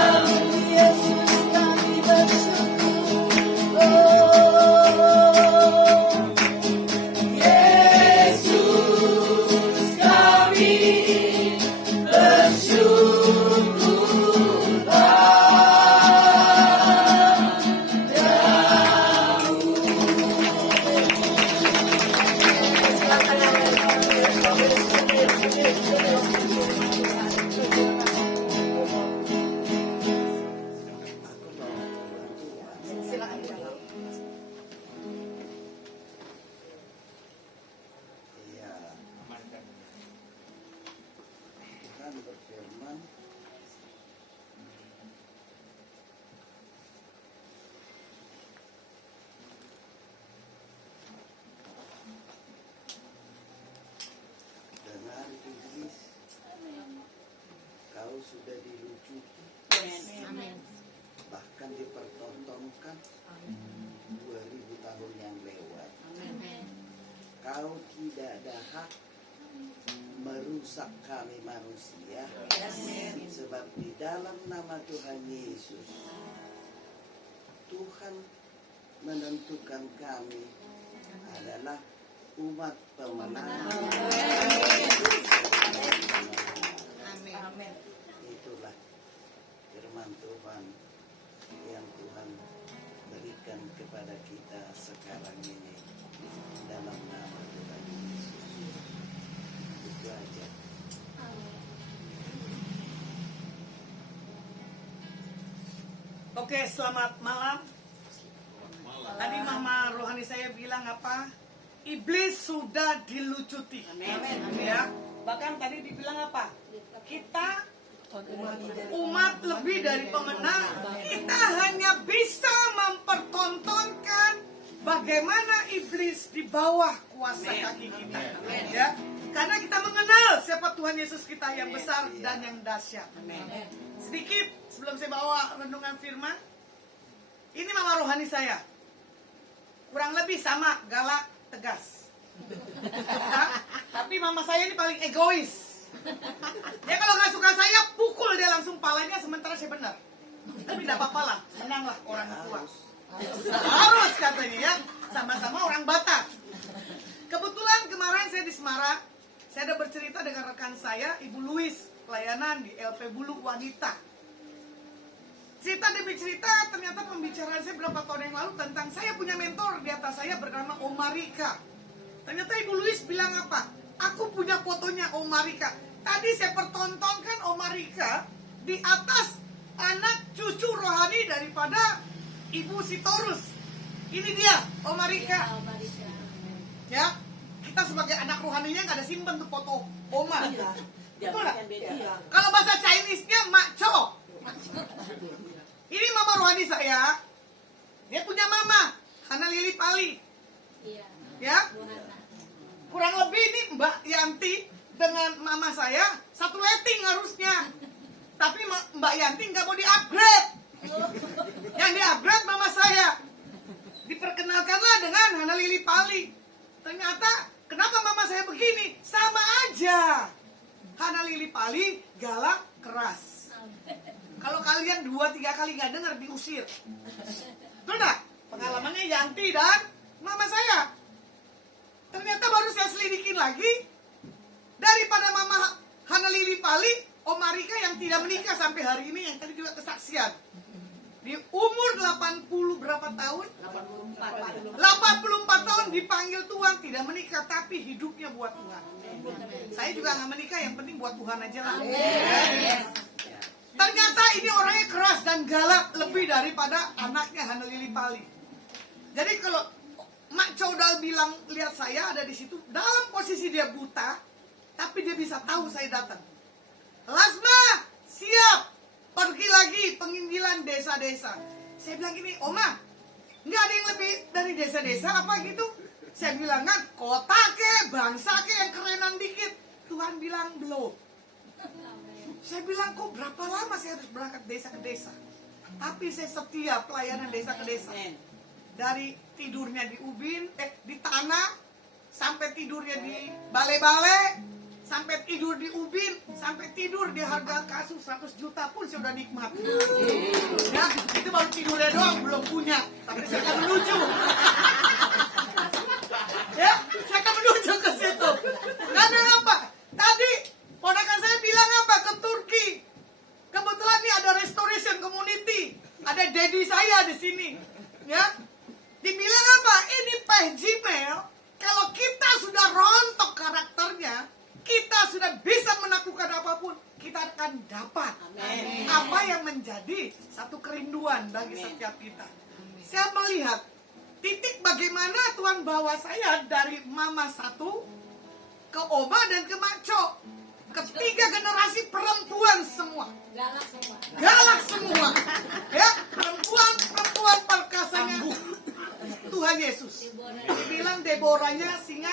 Yesus, kami bersyukur. Yesus, kami bersyukur Silakan. Iya. Tuhan berfirman, dengar iblis, kau sudah dilucuti, bahkan dipertontonkan 2000 tahun yang lewat. Kau tidak ada hak merusak kami manusia, sebab di dalam nama Tuhan Yesus, Tuhan menentukan kami adalah umat pemenang. Amin. Itulah firman Tuhan yang Tuhan berikan kepada kita sekarang ini dalam nama Tuhan Yesus. Itu aja. Oke, selamat malam. Tadi mama rohani saya bilang apa? Iblis sudah dilucuti. Amin. Ya. Bahkan tadi dibilang apa? Kita umat lebih dari pemenang. Kita hanya bisa mempertontonkan bagaimana iblis di bawah kuasa kaki kita. Ya. Karena kita mengenal siapa Tuhan Yesus kita yang besar dan yang dahsyat. Sedikit sebelum saya bawa renungan firman, ini mama rohani saya. Kurang lebih sama, galak, tegas. Tapi mama saya ini paling egois. Dia kalau nggak suka saya, pukul dia langsung palanya, sementara saya benar. Tapi tidak apa-apa lah, senanglah orang tua. Harus katanya ya, sama-sama orang Batak. Kebetulan kemarin saya di Semarang, saya ada bercerita dengan rekan saya, Ibu Louis, pelayanan di LP Bulu Wanita. Cerita demi cerita, ternyata pembicaraan saya berapa tahun yang lalu tentang saya punya mentor di atas saya bernama Om Marika. Ternyata Ibu Louis bilang apa? Aku punya fotonya Om Marika. Tadi saya pertontonkan Om Marika di atas anak cucu rohani daripada Ibu Sitorus. Ini dia Om Marika. Ya, kita sebagai anak rohaninya nggak ada simpen tuh foto Oma. Betul nggak? Kalau bahasa Chinese-nya Mak Cho. Ini mama rohani saya. Dia punya mama, Hana Lili Pali. Ya. Mbak Yanti dengan mama saya satu rating harusnya. Tapi Mbak Yanti nggak mau di-upgrade. Yang di-upgrade mama saya. Diperkenalkanlah dengan Hana Lili Pali. Ternyata kenapa mama saya begini? Sama aja. Hana Lili Pali galak, keras. Kalau kalian 2-3 kali nggak dengar diusir. Betul nggak? Pengalamannya Yanti dan mama saya. Ternyata baru saya selidikin lagi. Daripada mama Hana Lili Pali, Om Marika yang tidak menikah sampai hari ini, yang tadi juga kesaksian. Di umur 80 berapa tahun? 84 tahun dipanggil Tuhan, tidak menikah, tapi hidupnya buat Tuhan. Saya juga nggak menikah, yang penting buat Tuhan aja lah. Ternyata ini orangnya keras dan galak lebih daripada anaknya Hana Lili Pali. Jadi kalau Mak Caudal bilang lihat saya ada di situ, dalam posisi dia buta, tapi dia bisa tahu saya datang. Lasma, siap, pergi lagi penginjilan desa-desa. Saya bilang gini, Oma, nggak ada yang lebih dari desa-desa apa gitu? Saya bilang kan, kota ke, bangsa ke yang kerenan dikit. Tuhan bilang belum. Saya bilang kok berapa lama saya harus berangkat desa ke desa? Tapi saya setia pelayanan desa ke desa. Dari tidurnya di ubin, di tanah, sampai tidurnya di balai-balai, sampai tidur di ubin, sampai tidur di harga kasus 100 juta pun saya udah nikmat. Ya, itu baru tidurnya doang, belum punya. Tapi saya akan menuju. Ya, saya akan menuju ke situ. Karena apa? Tadi ponakan saya bilang apa ke Turki. Kebetulan nih ada restoration community, ada daddy saya di sini. Ya, dibilang apa? Ini Pak Jimel, kalau kita sudah rontok karakternya, kita sudah bisa menaklukkan apapun, kita akan dapat. Amin. Apa yang menjadi satu kerinduan bagi setiap kita. Saya melihat titik bagaimana Tuhan bawa saya dari mama satu ke Oma dan ke Maco. Ketiga generasi perempuan semua. Galak semua. Ya, perempuan perkasanya Tuhan Yesus. Dibilang Deborahnya singa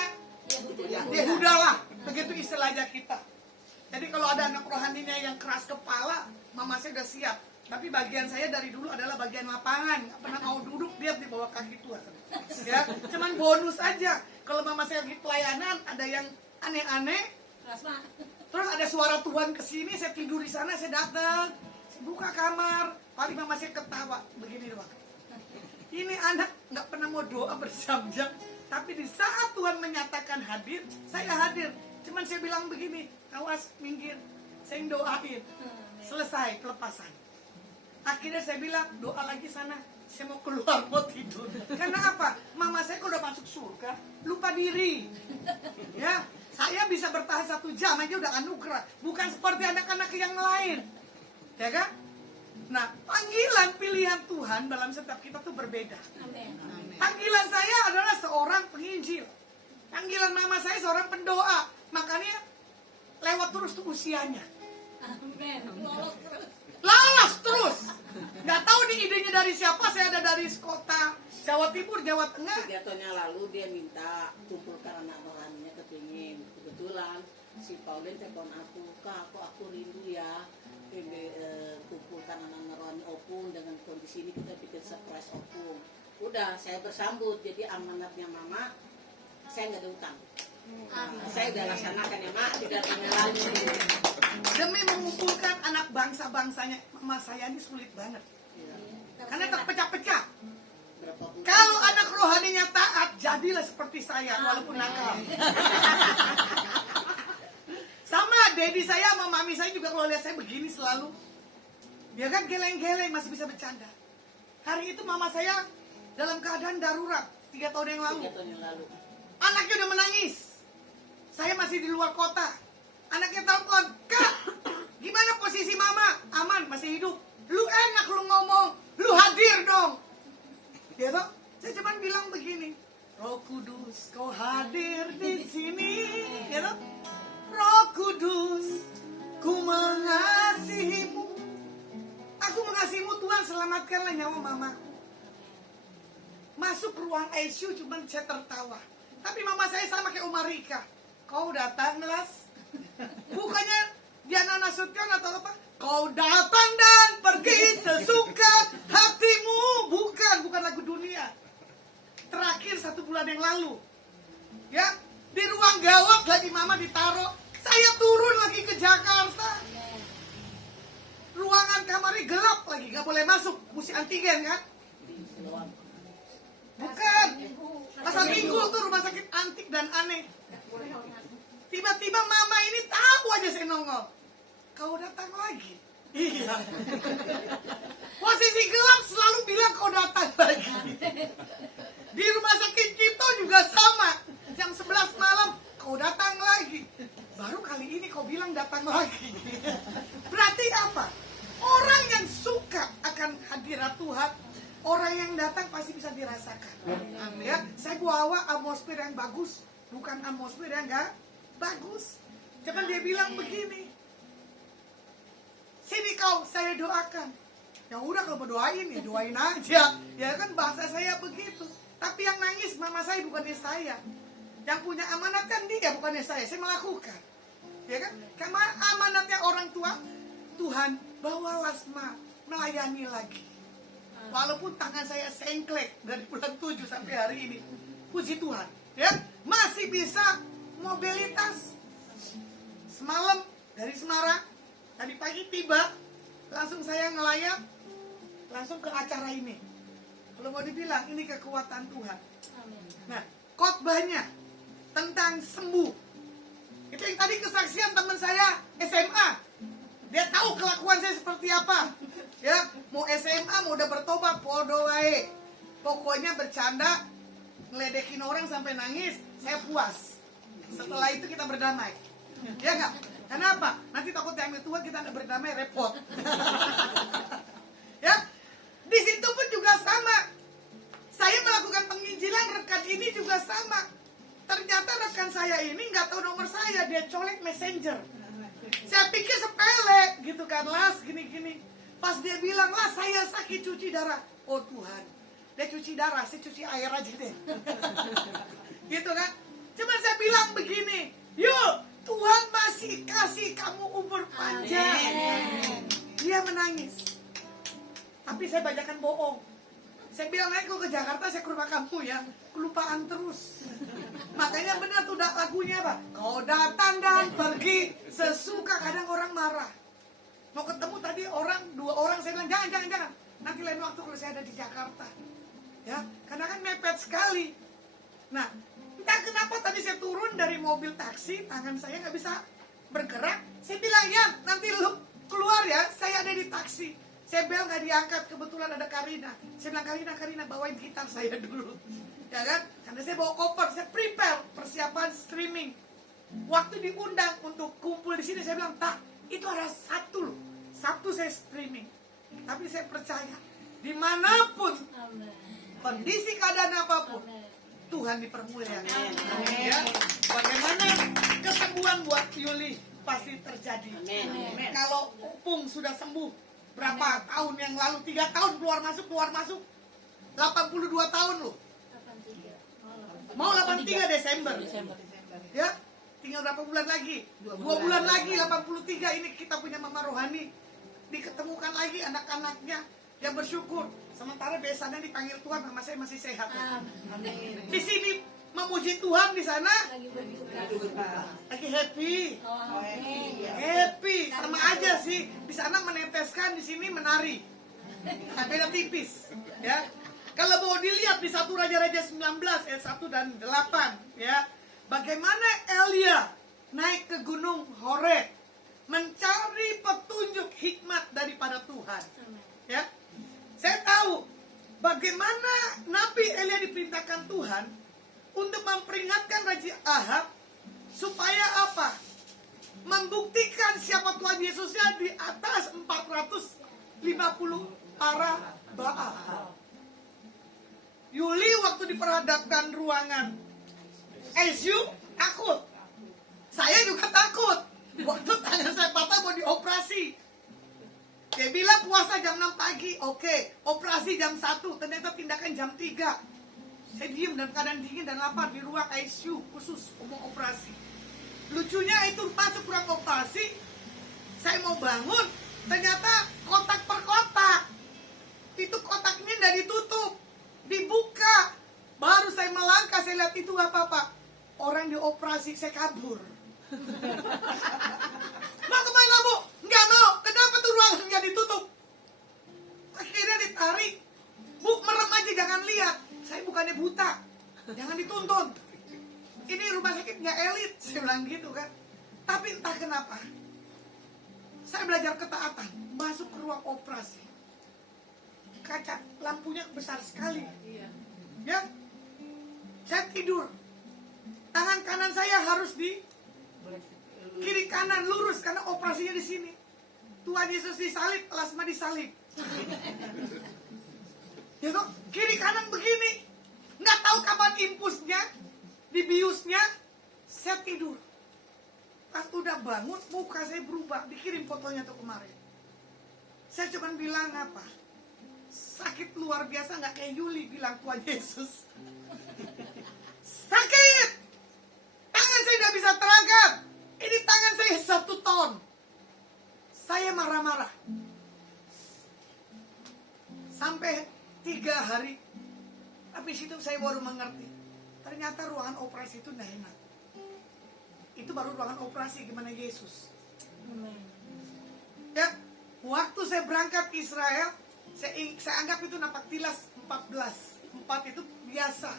Yehuda lah. Begitu istilahnya kita. Jadi kalau ada anak rohaninya yang keras kepala, mama saya udah siap. Tapi bagian saya dari dulu adalah bagian lapangan. Gak pernah mau duduk, dia di bawah kaki Tuhan. Ya, cuman bonus aja. Kalau mama saya lagi pelayanan, ada yang aneh-aneh. Terus ada suara Tuhan kesini, saya tidur di sana, saya datang. Saya buka kamar, paling mama saya ketawa. Begini doang. Ini anak gak pernah mau doa berjam-jam. Tapi di saat Tuhan menyatakan hadir, saya hadir. Cuman saya bilang begini, awas minggir, saya doain. Selesai pelepasan. Akhirnya saya bilang, doa lagi sana, saya mau keluar, mau tidur. Karena apa? Mama saya kok udah masuk surga, lupa diri. Ya, saya bisa bertahan 1 jam aja udah anugerah. Bukan seperti anak-anak yang lain. Ya kan? Nah, panggilan pilihan Tuhan dalam setiap kita tuh berbeda. Amin. Panggilan saya adalah seorang penginjil. Panggilan mama saya seorang pendoa. Makanya lewat terus tuh usianya. Amin. Lalas terus. Nggak tahu nih idenya dari siapa. Saya ada dari kota Jawa Timur, Jawa Tengah. 3 tahun yang lalu dia minta kumpulkan anak rohaninya kepingin. Kebetulan si Pauline telepon aku, Kak, aku rindu ya. Kumpulkan anak rohani opung dengan kondisi ini kita bikin surprise opung. Udah, saya bersambut. Jadi amanatnya mama, saya nggak ada utang. Saya udah laksanakan ya mak, 3 tahun yang lalu. Demi mengumpulkan anak bangsa-bangsanya, mama saya ini sulit banget. Karena terpecah-pecah. Berapa bulan? Kalau anak rohaninya taat, jadilah seperti saya, walaupun nakal. Sama daddy saya sama mami saya juga kalau lihat saya begini selalu. Dia kan geleng-geleng, masih bisa bercanda. Hari itu mama saya dalam keadaan darurat 3 tahun yang lalu. 3 tahun yang lalu. Anaknya udah menangis. Saya masih di luar kota. Anaknya telepon, Kak, gimana posisi mama? Aman, masih hidup. Lu enak lu ngomong, lu hadir dong. Ya toh? Saya cuma bilang begini, Roh Kudus, kau hadir di sini. Ya toh? Roh Kudus, ku mengasihimu. Aku mengasihimu Tuhan, selamatkanlah nyawa mamaku. Masuk ruang ICU cuman saya tertawa. Tapi mama saya sama kayak Uma Rika. kau datang Las. Bukannya Diana Nasution atau apa? Kau datang dan pergi sesuka hatimu. Bukan lagu dunia. Terakhir 1 bulan yang lalu, ya, di ruang gawat lagi mama ditaruh. Saya turun lagi ke Jakarta. Ruangan kamarnya gelap lagi, gak boleh masuk. Mesti antigen kan? Bukan. Pasar Minggu tuh rumah sakit antik dan aneh. Tiba-tiba mama ini tahu aja saya nongol. Kau datang lagi. Iya. Posisi gelap selalu bilang kau datang lagi. Di rumah sakit Cipto juga sama. Jam 11 malam kau datang lagi. Baru kali ini kau bilang datang lagi. Berarti apa? Orang yang suka akan hadirat Tuhan, orang yang datang pasti bisa dirasakan. Ya, saya bawa atmosfer yang bagus, bukan atmosfer yang enggak bagus. Cuman dia bilang begini, sini kau, saya doakan. Ya udah, kalau mau doain ya doain aja. Ya kan bahasa saya begitu. Tapi yang nangis mama saya, bukannya saya. Yang punya amanat kan dia, bukannya saya melakukan. Ya kan? Karena amanatnya orang tua, Tuhan bawa Lasma melayani lagi. Walaupun tangan saya sengklek dari bulan 7 sampai hari ini. Puji Tuhan, ya, masih bisa mobilitas. Semalam dari Semarang, tadi pagi tiba, langsung saya ngelayap, langsung ke acara ini. Kalau mau dibilang, ini kekuatan Tuhan. Nah, khotbahnya tentang sembuh. Itu yang tadi kesaksian teman saya SMA. Dia tahu kelakuan saya seperti apa. Ya, mau SMA, mau udah bertobat, podo wae. Pokoknya bercanda, ngeledekin orang sampai nangis, saya puas. Setelah itu kita berdamai. Ya enggak? Kenapa? Nanti takut diambil Tuhan, kita nggak berdamai, repot. Ya, di situ pun juga sama. Saya melakukan penginjilan, rekan ini juga sama. Ternyata rekan saya ini nggak tahu nomor saya, dia colek messenger. Saya pikir sepele gitu kan, Las, gini-gini. Pas dia bilang, Las, saya sakit cuci darah. Oh Tuhan, dia cuci darah, saya cuci air aja deh. Gitu kan. Cuman saya bilang begini, yuk, Tuhan masih kasih kamu umur panjang. Dia menangis. Tapi saya banyakan bohong. Saya bilang, kalau ke Jakarta saya ke rumah kamu ya, kelupaan terus. Makanya benar tuh lagunya apa? Kau datang dan pergi sesuka. Kadang orang marah. Mau ketemu tadi dua orang, saya bilang jangan. Nanti lain waktu kalau saya ada di Jakarta. Ya, karena kan mepet sekali. Nah, entah kenapa tadi saya turun dari mobil taksi, tangan saya nggak bisa bergerak. Saya bilang, ya nanti lu keluar ya, saya ada di taksi. Saya bel nggak diangkat, kebetulan ada Karina. Saya bilang, Karina bawain gitar saya dulu. Ya kan? Karena saya bawa koper, saya prepare persiapan streaming. Waktu diundang untuk kumpul di sini, saya bilang, tak, itu ada Sabtu loh. Sabtu saya streaming. Tapi saya percaya, dimanapun, kondisi keadaan apapun, Tuhan dipermuliakan. Ya. Bagaimana kesembuhan buat Yuli pasti terjadi. Kalau Upung sudah sembuh, berapa tahun yang lalu, 3 tahun keluar masuk 82 tahun loh. Mau 83 Desember. Ya, tinggal berapa bulan lagi? 2 bulan lagi 83. Ini kita punya mama rohani. Diketemukan lagi anak-anaknya yang bersyukur. Sementara biasanya dipanggil Tuhan, mama saya masih sehat. Amin. Di sini memuji Tuhan, di sana lagi happy. Happy sama aja sih. Di sana meneteskan, di sini menari. Beda tipis, ya. Kalau mau dilihat di 1 Raja-Raja 19 ayat 1 dan 8, ya. Bagaimana Elia naik ke gunung Horeb mencari petunjuk hikmat daripada Tuhan. Ya. Saya tahu bagaimana Nabi Elia diperintahkan Tuhan untuk memperingatkan Raja Ahab supaya apa? Membuktikan siapa Tuhan Yesusnya di atas 450 para Baal. Yuli waktu diperhadapkan ruangan ICU takut. Saya juga takut. Waktu tangan saya patah mau dioperasi. Dia bilang puasa jam 6 pagi. Oke, operasi jam 1. Ternyata tindakan jam 3. Saya diem dan keadaan dingin dan lapar di ruang ICU khusus mau operasi. Lucunya itu masuk ruang operasi, saya mau bangun, ternyata kotak per kotak. Itu kotaknya udah ditutup, dibuka. Baru saya melangkah, saya lihat itu apa-apa. Orang dioperasi, saya kabur. Mau kemana bu? Nggak mau. Kenapa tuh ruangannya ditutup? Akhirnya ditarik. Bu, merem aja, jangan lihat. Saya bukannya buta. Jangan dituntun. Ini rumah sakit nggak elit. Saya bilang gitu kan. Tapi entah kenapa, saya belajar ketaatan. Masuk ke ruang operasi. Kaca lampunya besar sekali. Ya, saya tidur. Tangan kanan saya harus di kiri kanan lurus karena operasinya di sini. Tuhan Yesus disalib, plasma disalib. Ya toh, kiri kanan begini. Nggak tahu kapan impulsnya, dibiusnya, saya tidur. Pas udah bangun, muka saya berubah. Dikirim fotonya tuh kemarin. Saya cuma bilang apa? Sakit luar biasa, nggak kayak Yuli bilang Tuhan Yesus. Sakit. Tangan saya nggak bisa terangkat. Ini tangan saya 1 ton. Saya marah-marah. Sampai 3 hari. Habis itu saya baru mengerti. Ternyata ruangan operasi itu nggak enak. Itu baru ruangan operasi gimana Yesus. Ya, waktu saya berangkat ke Israel, saya anggap itu napak tilas 14. 4 itu biasa.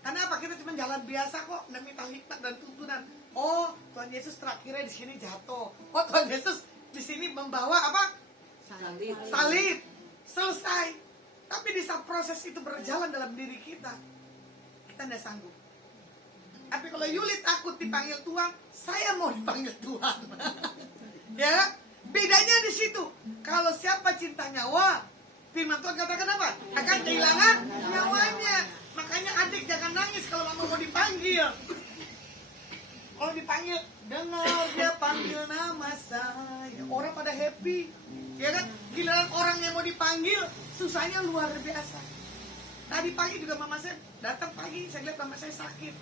Karena apa? Kita cuma jalan biasa kok, nggak minta hikmat dan tuntunan. Oh, Tuhan Yesus terakhirnya di sini jatuh. Oh, Tuhan Yesus di sini membawa apa? Salib. Selesai. Tapi di saat proses itu berjalan dalam diri kita nggak sanggup. Tapi kalau Yuli takut dipanggil Tuhan, saya mau dipanggil Tuhan. Ya, bedanya di situ. Kalau siapa cinta nyawa, firman Tuhan katakan apa? Akan kehilangan nyawanya. Makanya adik jangan nangis kalau mama mau dipanggil. Kalau dipanggil, dengar dia panggil nama saya. Orang pada happy. Ya kan? Giliran orang yang mau dipanggil, susahnya luar biasa. Tadi pagi juga mama saya datang pagi, saya lihat mama saya sakit.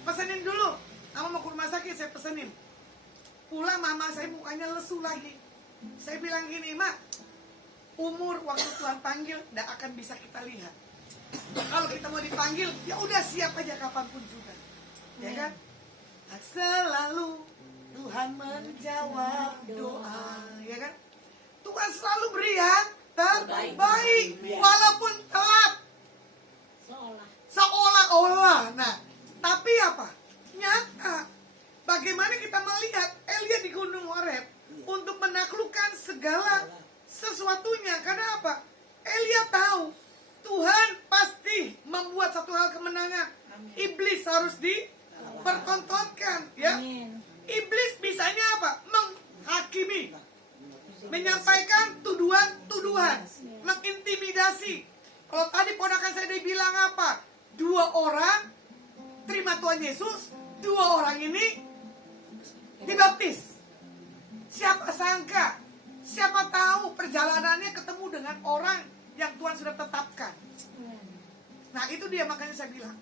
Pesenin dulu. Mama mau ke rumah sakit, saya pesenin. Pulang mama saya mukanya lesu lagi. Saya bilang gini, Mak, umur waktu Tuhan panggil tidak akan bisa kita lihat. Kalau kita mau dipanggil, ya udah siap aja kapanpun juga. Ya kan? Selalu Tuhan menjawab doa. Ya kan? Tuhan selalu beri yang terbaik. Walaupun telat. Seolah-olah. Nah, tapi apa? Nyata. Bagaimana kita melihat Elia di Gunung Horeb untuk menaklukkan segala sesuatunya. Karena apa? Elia tahu Tuhan pasti membuat satu hal kemenangan. Iblis harus dipertontonkan, ya. Iblis bisanya apa? Menghakimi, menyampaikan tuduhan-tuduhan, mengintimidasi. Kalau tadi ponakan saya dibilang apa? 2 orang terima Tuhan Yesus, 2 orang ini dibaptis. Siapa sangka, siapa tahu perjalanannya ketemu dengan orang yang Tuhan sudah tetapkan. Nah itu dia, makanya saya bilang